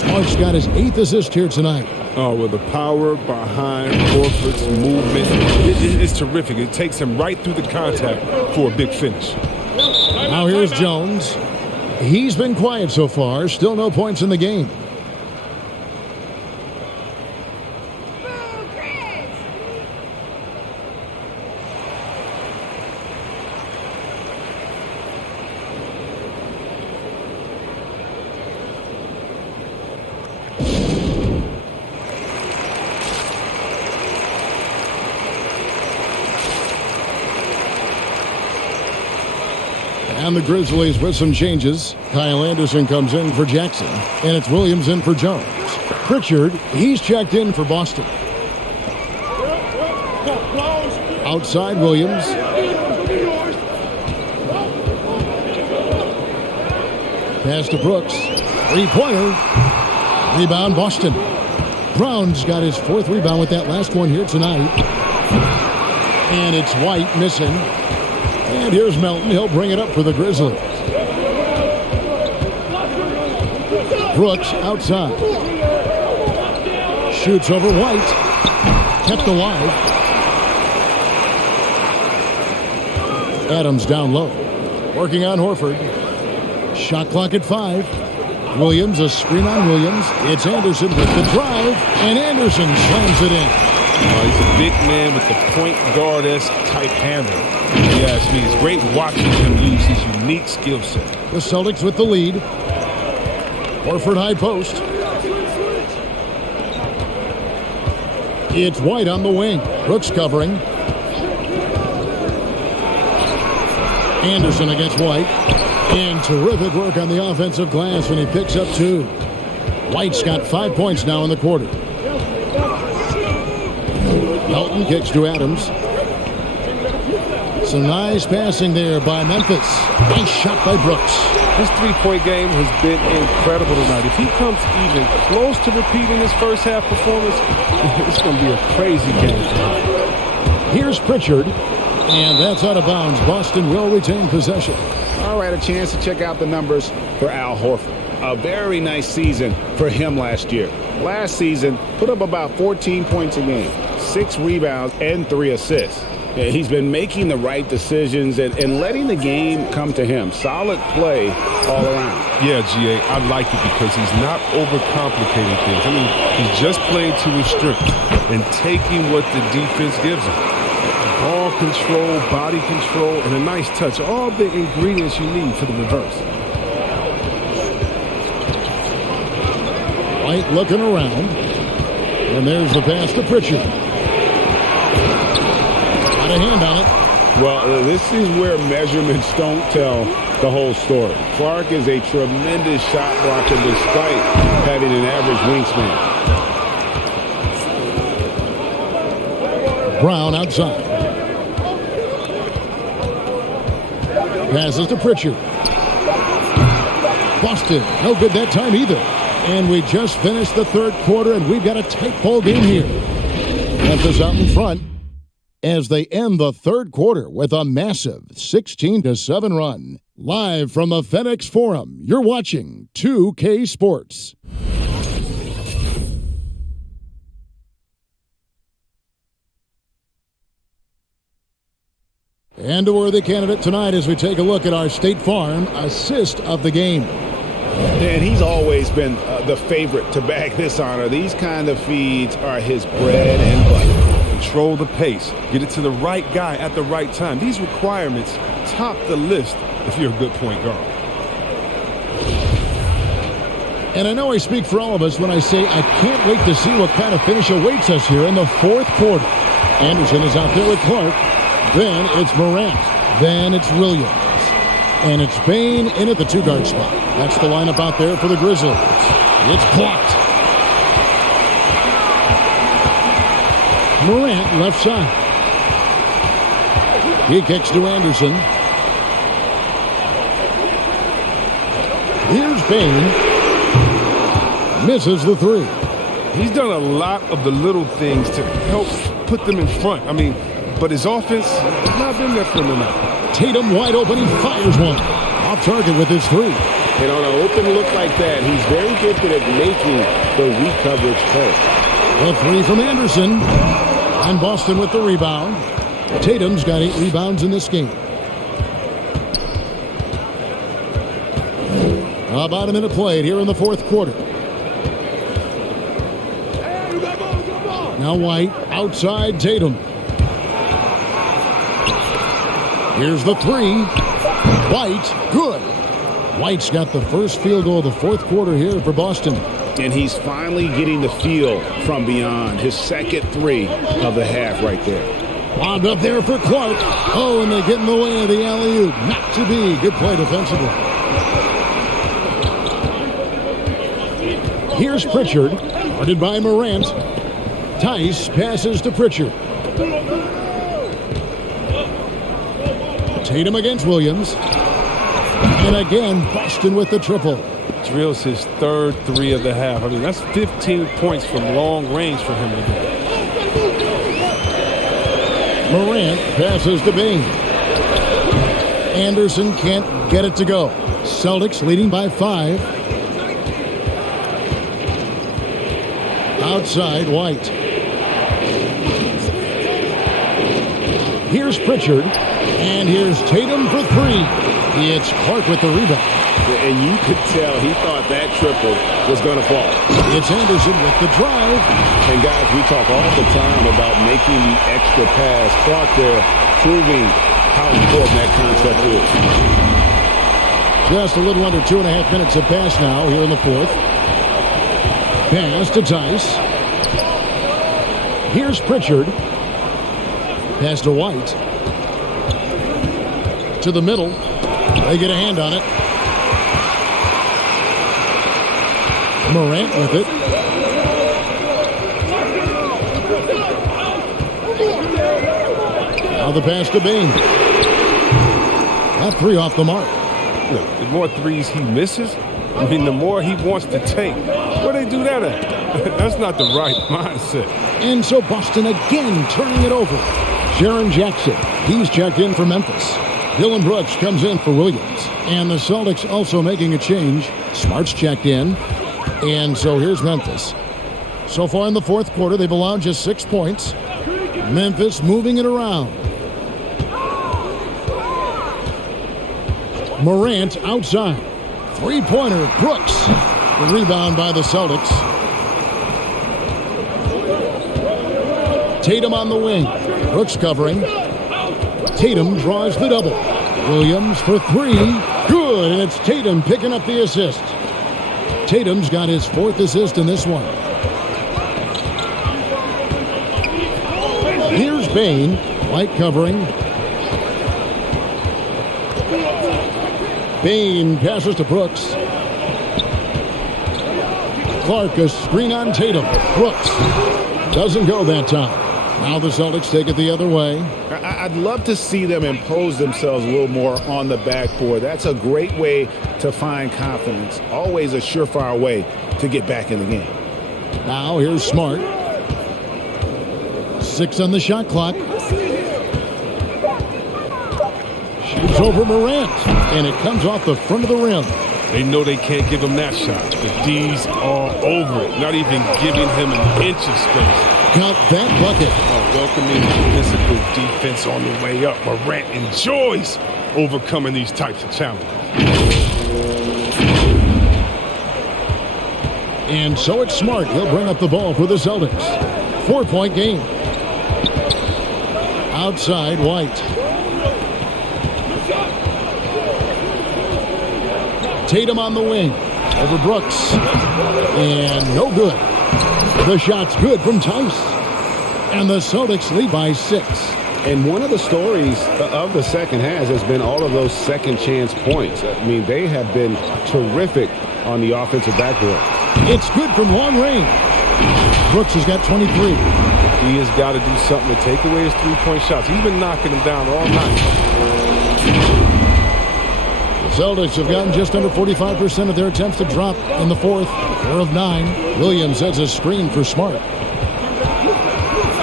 Smart's got his 8th assist here tonight. Oh, well, the power behind Horford's movement is terrific. It takes him right through the contact for a big finish. Now here's Jones. He's been quiet so far. Still no points in the game. And the Grizzlies with some changes. Kyle Anderson comes in for Jackson. And it's Williams in for Jones. Pritchard, he's checked in for Boston. Outside Williams. Pass to Brooks. 3-pointer. Rebound Boston. Brown's got his 4th rebound with that last one here tonight. And it's White missing. And here's Melton. He'll bring it up for the Grizzlies. Brooks outside. Shoots over White. Kept alive. Adams down low. Working on Horford. Shot clock at 5. Williams, a screen on Williams. It's Anderson with the drive. And Anderson slams it in. He's a big man with the point guard-esque type handle. If you ask me, it's great watching him use his unique skill set. The Celtics with the lead. Horford high post. It's White on the wing. Brooks covering. Anderson against White. And terrific work on the offensive glass when he picks up 2. White's got 5 points now in the quarter. Melton kicks to Adams. Some nice passing there by Memphis. Nice shot by Brooks. His 3-point game has been incredible tonight. If he comes even close to repeating his first half performance, it's going to be a crazy game. Here's Pritchard, and that's out of bounds. Boston will retain possession. All right, a chance to check out the numbers for Al Horford. A very nice season for him last year. Last season, put up about 14 points a game, 6 rebounds, and 3 assists. He's been making the right decisions and letting the game come to him. Solid play all around. Yeah, GA, I like it because he's not overcomplicating things. I mean, he's just playing to his strength and taking what the defense gives him. Ball control, body control, and a nice touch. All the ingredients you need for the reverse. White looking around. And there's the pass to Pritchard. Got a hand on it. Well, this is where measurements don't tell the whole story. Clark is a tremendous shot blocker despite having an average wingspan. Brown outside. Passes to Pritchard. Boston, no good that time either. And we just finished the third quarter, and we've got a tight ball game here. Memphis out in front as they end the third quarter with a massive 16-7 run. Live from the FedEx Forum, you're watching 2K Sports. And a worthy candidate tonight as we take a look at our State Farm assist of the game. And he's always been the favorite to bag this honor. These kind of feeds are his bread and butter. Control the pace. Get it to the right guy at the right time. These requirements top the list if you're a good point guard. And I know I speak for all of us when I say I can't wait to see what kind of finish awaits us here in the fourth quarter. Anderson is out there with Clark. Then it's Morant. Then it's Williams. And it's Bain in at the two-guard spot. That's the lineup out there for the Grizzlies. It's blocked. Morant left side. He kicks to Anderson. Here's Bain. Misses the three. He's done a lot of the little things to help put them in front. But his offense has not been there for him tonight. Tatum wide open. He fires one. Off target with his three. And on an open look like that, he's very gifted at making the weak coverage hurt. A three from Anderson. And Boston with the rebound. Tatum's got 8 rebounds in this game. About a minute played here in the fourth quarter. Now White outside Tatum. Here's the three. White, good. White's got the first field goal of the fourth quarter here for Boston. And he's finally getting the feel from beyond. His second three of the half right there. Lobbed up there for Clark. Oh, and they get in the way of the alley-oop. Not to be. Good play defensively. Here's Pritchard, guarded by Morant. Tice passes to Pritchard. Tatum against Williams. And again, Boston with the triple. Drills his third three of the half. That's 15 points from long range for him today. Morant passes to Bain. Anderson can't get it to go. Celtics leading by 5. Outside, White. Here's Pritchard. And here's Tatum for 3. It's Clark with the rebound. And you could tell he thought that triple was going to fall. It's Anderson with the drive. And guys, we talk all the time about making the extra pass. Clark there proving how important that concept is. Just a little under 2.5 minutes have passed now here in the fourth. Pass to Tice. Here's Pritchard. Pass to White. To the middle. They get a hand on it. Morant with it. Now the pass to Bain. That three off the mark. Look, the more threes he misses, the more he wants to take. Where they do that at? That's not the right mindset. And so Boston again turning it over. Jaren Jackson, he's checked in for Memphis. Dylan Brooks comes in for Williams. And the Celtics also making a change. Smart's checked in. And so here's Memphis. So far in the fourth quarter, they've allowed just 6 points. Memphis moving it around. Morant outside. Three-pointer, Brooks. The rebound by the Celtics. Tatum on the wing. Brooks covering. Tatum draws the double. Williams for 3. Good, and it's Tatum picking up the assist. Tatum's got his 4th assist in this one. Here's Bain. White covering. Bain passes to Brooks. Clark, a screen on Tatum. Brooks doesn't go that time. Now the Celtics take it the other way. I'd love to see them impose themselves a little more on the backboard. That's a great way to find confidence. Always a surefire way to get back in the game. Now here's Smart. 6 on the shot clock. Shoots over Morant, and it comes off the front of the rim. They know they can't give him that shot. The D's all over it, not even giving him an inch of space. Count that bucket. Welcoming physical defense on the way up. Morant enjoys overcoming these types of challenges. And so it's Smart. He'll bring up the ball for the Celtics. 4-point game. Outside, White. Tatum on the wing. Over Brooks. And no good. The shot's good from Tice. And the Celtics lead by 6. And one of the stories of the second half has been all of those second chance points. I mean, they have been terrific on the offensive backboard. It's good from long range. Brooks has got 23. He has got to do something to take away his three-point shots. He's been knocking them down all night. The Celtics have gotten just under 45% of their attempts to drop in the fourth. 4 of 9. Williams sets a screen for Smart.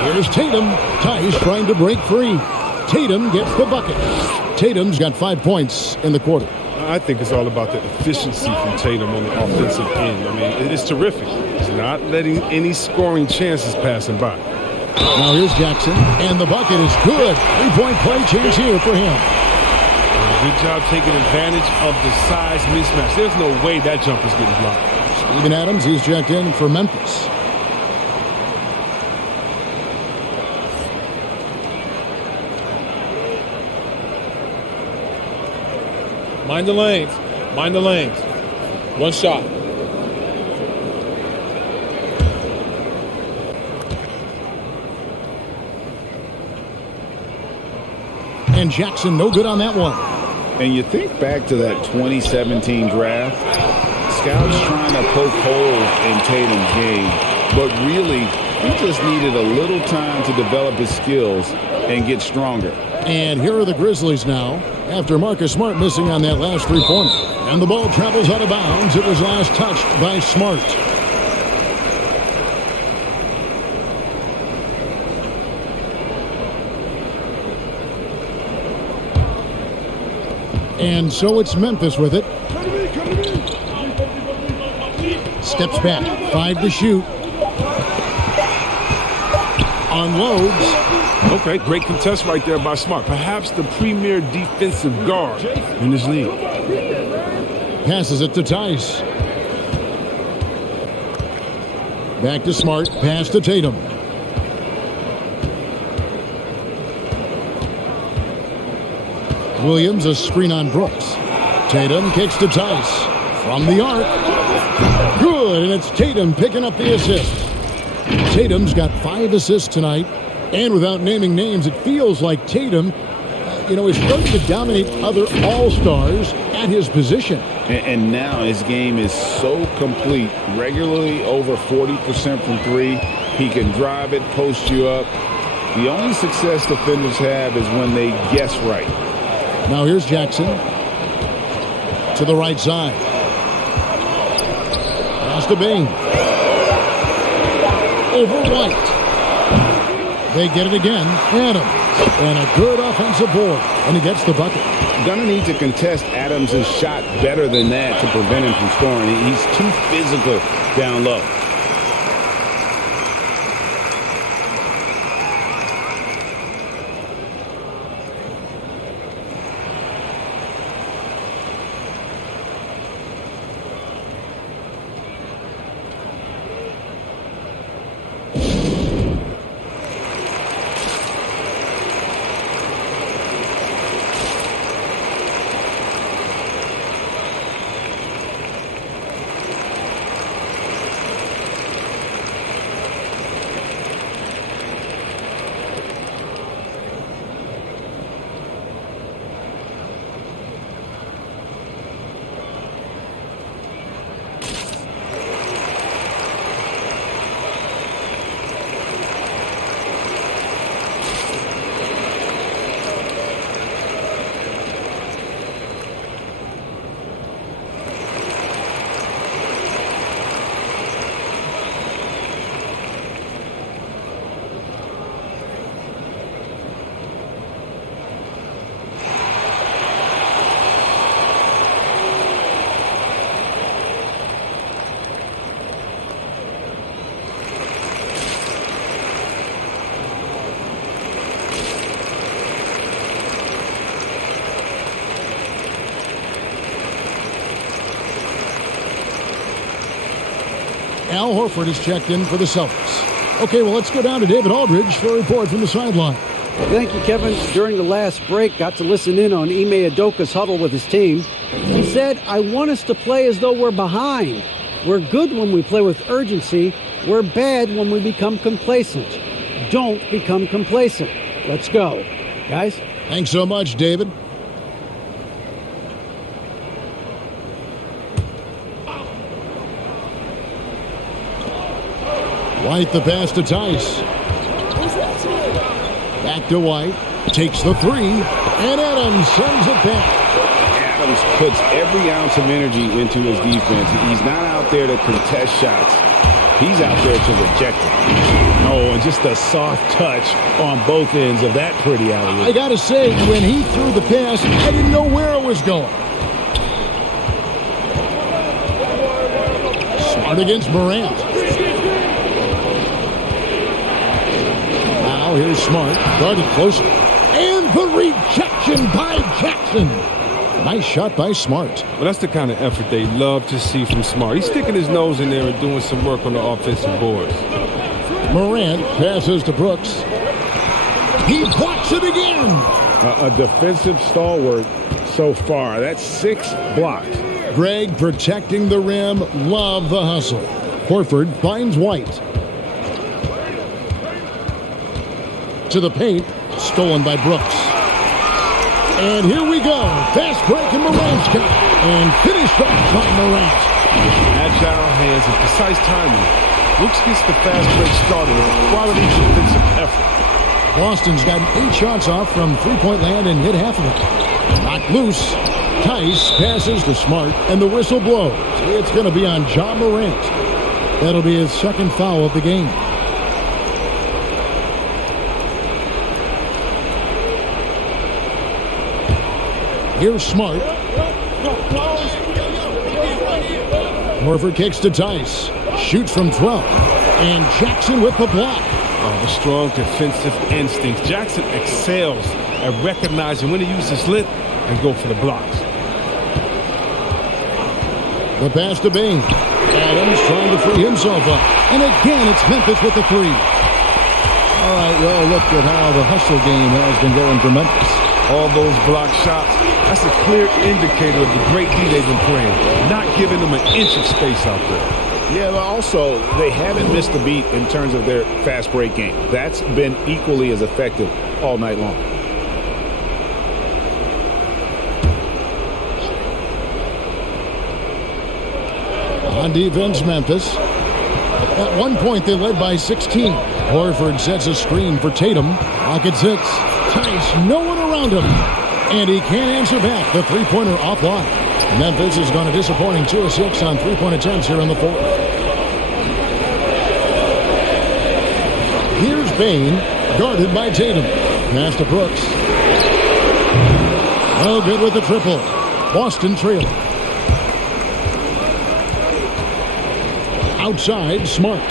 Here's Tatum. Tice trying to break free. Tatum gets the bucket. Tatum's got 5 points in the quarter. I think it's all about the efficiency from Tatum on the offensive end. I mean, it's terrific. He's not letting any scoring chances pass him by. Now here's Jackson, and the bucket is good. 3-point play chance here for him. Good job taking advantage of the size mismatch. There's no way that jumper's getting blocked. Steven Adams, he's checked in for Memphis. Mind the lanes. Mind the lanes. One shot. And Jackson, no good on that one. And you think back to that 2017 draft, scouts trying to poke holes in Tatum's game, but really, he just needed a little time to develop his skills and get stronger. And here are the Grizzlies now, after Marcus Smart missing on that last three-pointer. And the ball travels out of bounds. It was last touched by Smart. And so it's Memphis with it. Steps back, 5 to shoot. Unloads. Okay, great contest right there by Smart. Perhaps the premier defensive guard in this league. Passes it to Tice. Back to Smart. Pass to Tatum. Williams, a screen on Brooks. Tatum kicks to Tice. From the arc. Good, and it's Tatum picking up the assist. Tatum's got 5 assists tonight. And without naming names, it feels like Tatum, is starting to dominate other all-stars at his position. And now his game is so complete. Regularly over 40% from 3. He can drive it, post you up. The only success defenders have is when they guess right. Now here's Jackson. To the right side. Pass to Bing. Over White. They get it again. Adams. And a good offensive board. And he gets the bucket. Gonna need to contest Adams' shot better than that to prevent him from scoring. He's too physical down low. Al Horford is checked in for the Celtics. Okay, well, let's go down to David Aldridge for a report from the sideline. Thank you, Kevin. During the last break, got to listen in on Ime Udoka's huddle with his team. He said, I want us to play as though we're behind. We're good when we play with urgency. We're bad when we become complacent. Don't become complacent. Let's go. Guys? Thanks so much, David. White the pass to Tice. Back to White. Takes the three. And Adams sends it back. Adams puts every ounce of energy into his defense. He's not out there to contest shots. He's out there to reject it. Oh, and just a soft touch on both ends of that pretty alley-oop. I got to say, when he threw the pass, I didn't know where it was going. Smart against Morant. Now here's Smart. Guarded closer. And the rejection by Jackson. Nice shot by Smart. Well, that's the kind of effort they love to see from Smart. He's sticking his nose in there and doing some work on the offensive boards. Morant passes to Brooks. He blocks it again. A defensive stalwart so far. That's 6 blocks. Greg protecting the rim. Love the hustle. Horford finds White. To the paint. Stolen by Brooks. And here we go. Fast break in Morant's got. And finished off by Morant. Agile hands and precise timing. Brooks gets the fast break started with a quality defensive effort. Boston's gotten 8 shots off from three-point land and hit half of it. Knocked loose. Tice passes to Smart, and the whistle blows. It's going to be on Ja Morant. That'll be his second foul of the game. Here's Smart. Horford kicks to Tice. Shoots from 12. And Jackson with the block. Oh, the strong defensive instincts. Jackson excels at recognizing when to use his length and go for the blocks. The pass to Bain. Adams trying to free himself up. And again, it's Memphis with the three. All right, well, look at how the hustle game has been going for Memphis. All those block shots, that's a clear indicator of the great D they've been playing. Not giving them an inch of space out there. Yeah, but also, they haven't missed a beat in terms of their fast break game. That's been equally as effective all night long. On defense, Memphis. At one point, they led by 16. Horford sets a screen for Tatum. Rocket 6. Tice, no one around him. And he can't answer back. The three-pointer offline. Memphis has gone a disappointing 2 of 6 on three-point attempts here in the fourth. Here's Bain, guarded by Tatum. Pass to Brooks. No good with the triple. Boston trailing. Outside, Smart.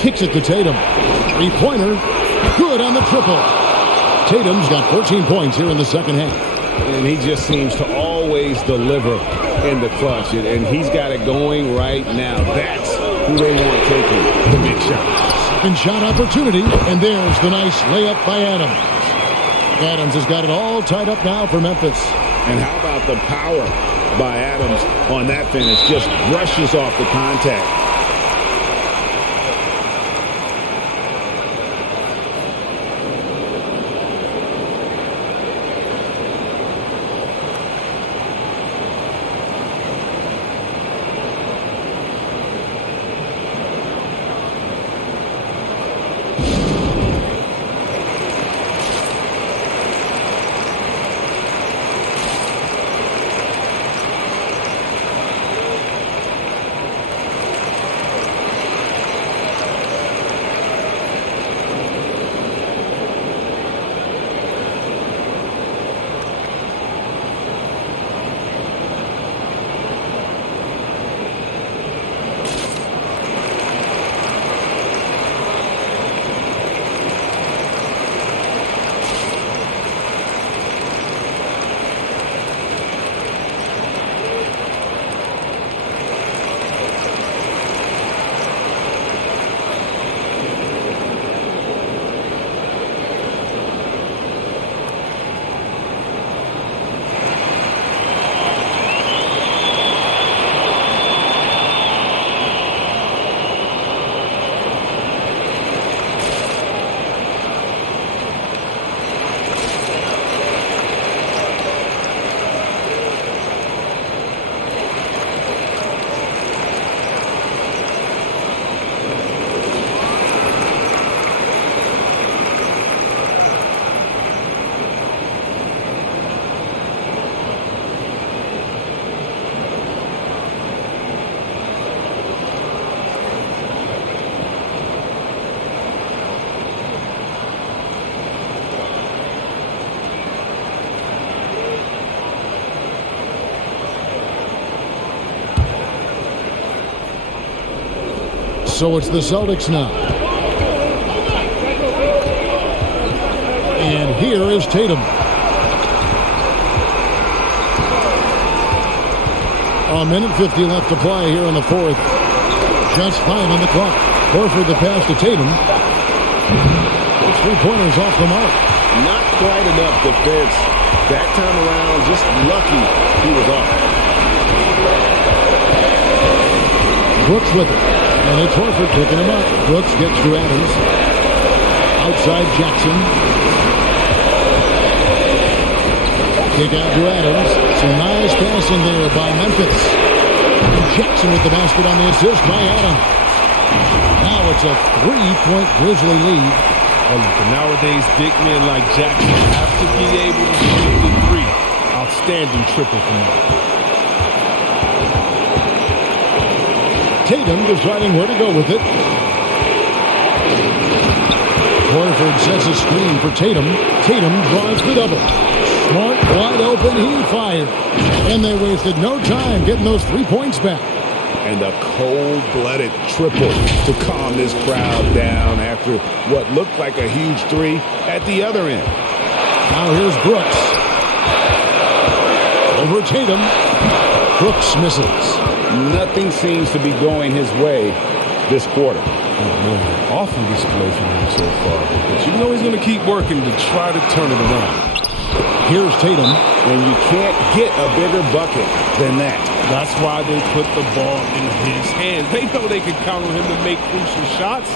Kicks it to Tatum. Three-pointer. Good on the triple. Tatum's got 14 points here in the second half. And he just seems to always deliver in the clutch. And he's got it going right now. That's who they want taking the big shot. Second shot opportunity. And there's the nice layup by Adams. Adams has got it all tied up now for Memphis. And how about the power by Adams on that finish? Just brushes off the contact. So it's the Celtics now. And here is Tatum. A minute 50 left to play here in the fourth. Just 5 on the clock. Horford the pass to Tatum. His three-pointers off the mark. Not quite enough defense. That time around, just lucky he was off. Brooks with it. And it's Horford picking him up. Brooks gets to Adams. Outside Jackson. Kick out to Adams. Some nice passing there by Memphis. And Jackson with the basket on the assist by Adams. Now it's a 3-point Grizzly lead. Nowadays, big men like Jackson have to be able to shoot the three. Outstanding triple from him. Tatum deciding where to go with it. Horford sets a screen for Tatum. Tatum draws the double. Smart, wide open, he fired. And they wasted no time getting those 3 points back. And a cold-blooded triple to calm this crowd down after what looked like a huge three at the other end. Now here's Brooks. Over Tatum. Brooks misses. Nothing seems to be going his way this quarter. Awful display from him so far. But you know he's going to keep working to try to turn it around. Here's Tatum. And you can't get a bigger bucket than that. That's why they put the ball in his hands. They know they can count on him to make crucial shots.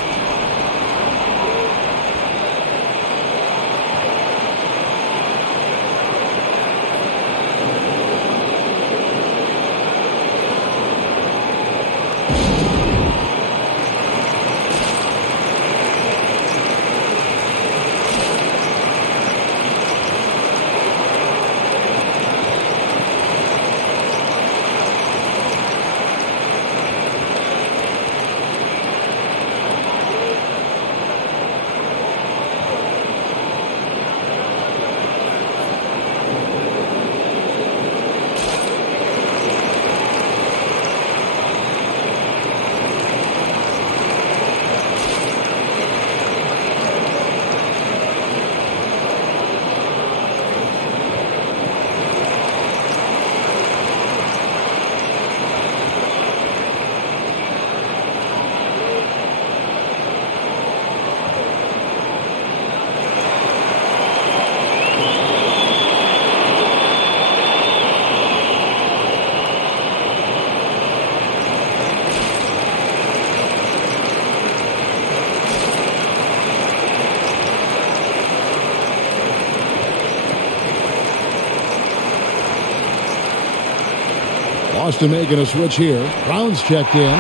Boston making a switch here. Brown's checked in.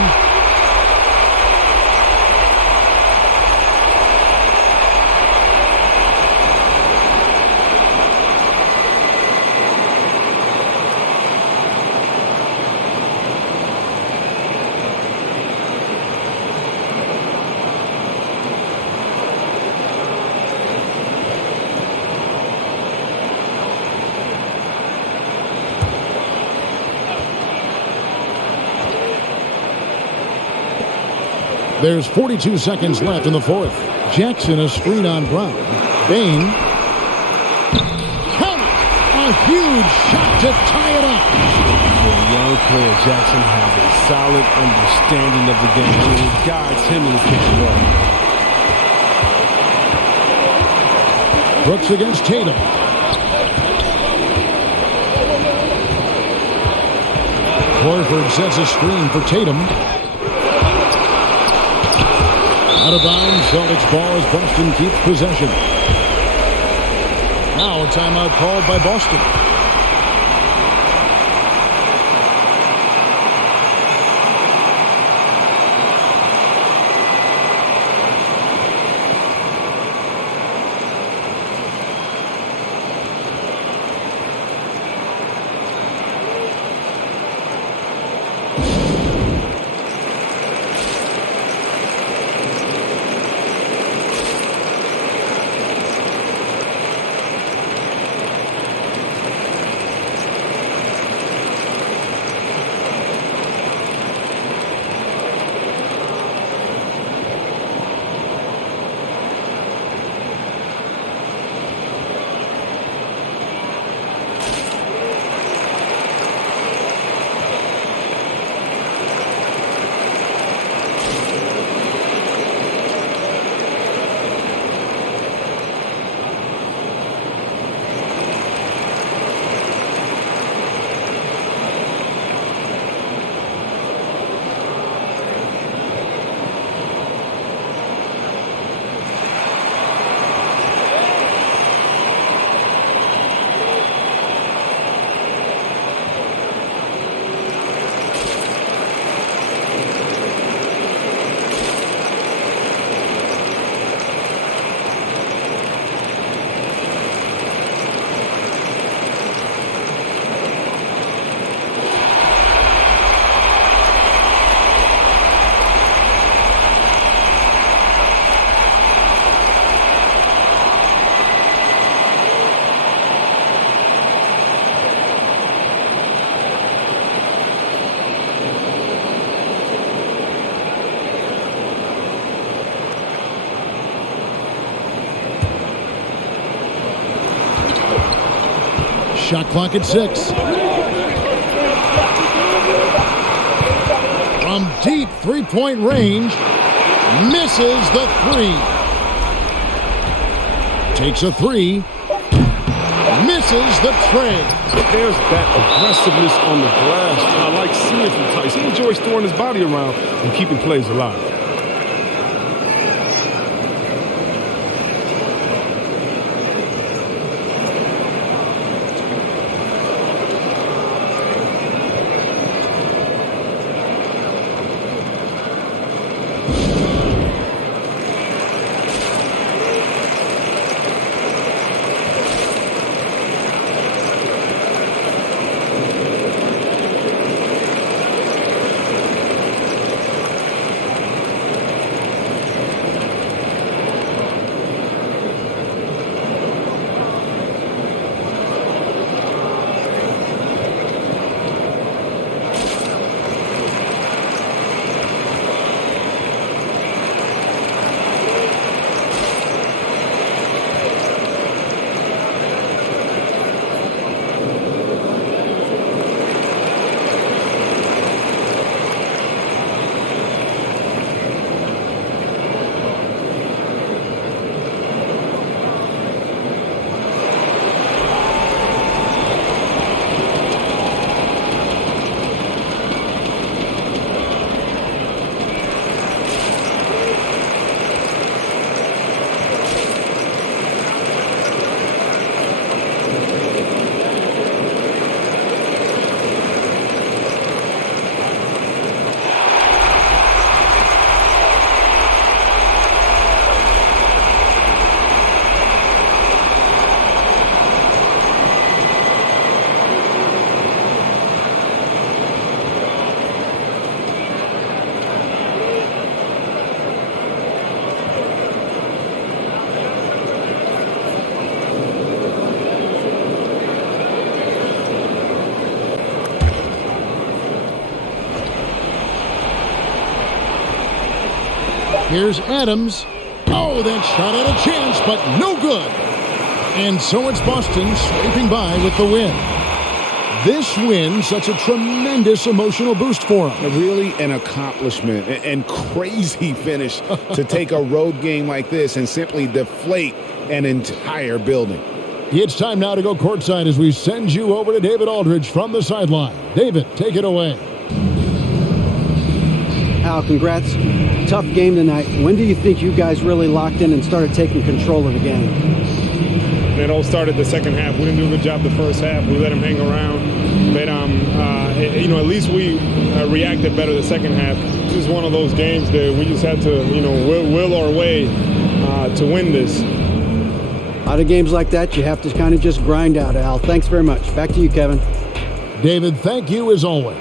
There's 42 seconds left in the fourth. Jackson a screen on Brown. Bain. Count it! A huge shot to tie it up. For a young player, Jackson has a solid understanding of the game. It guides him in the pick and roll. Brooks against Tatum. Horford sets a screen for Tatum. Out of bounds, Celtics ball as Boston keeps possession. Now a timeout called by Boston. Shot clock at 6. From deep three-point range, misses the 3. Takes a 3. Misses the tray. There's that aggressiveness on the glass that I like seeing from Tice. He enjoys throwing his body around and keeping plays alive. Here's Adams. Oh, that shot had a chance, but no good. And so it's Boston scraping by with the win. This win, such a tremendous emotional boost for them. Really an accomplishment and crazy finish to take a road game like this and simply deflate an entire building. It's time now to go courtside as we send you over to David Aldridge from the sideline. David, take it away. Al, congrats. Tough game tonight. When do you think you guys really locked in and started taking control of the game? It all started the second half. We didn't do a good job the first half. We let them hang around. But, at least we reacted better the second half. This is one of those games that we just had to, will our way to win this. Out of games like that, you have to kind of just grind out, Al. Thanks very much. Back to you, Kevin. David, thank you as always.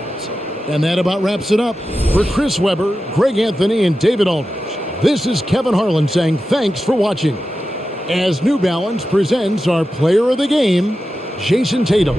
And that about wraps it up. For Chris Webber, Greg Anthony, and David Aldridge, this is Kevin Harlan saying thanks for watching. As New Balance presents our player of the game, Jason Tatum.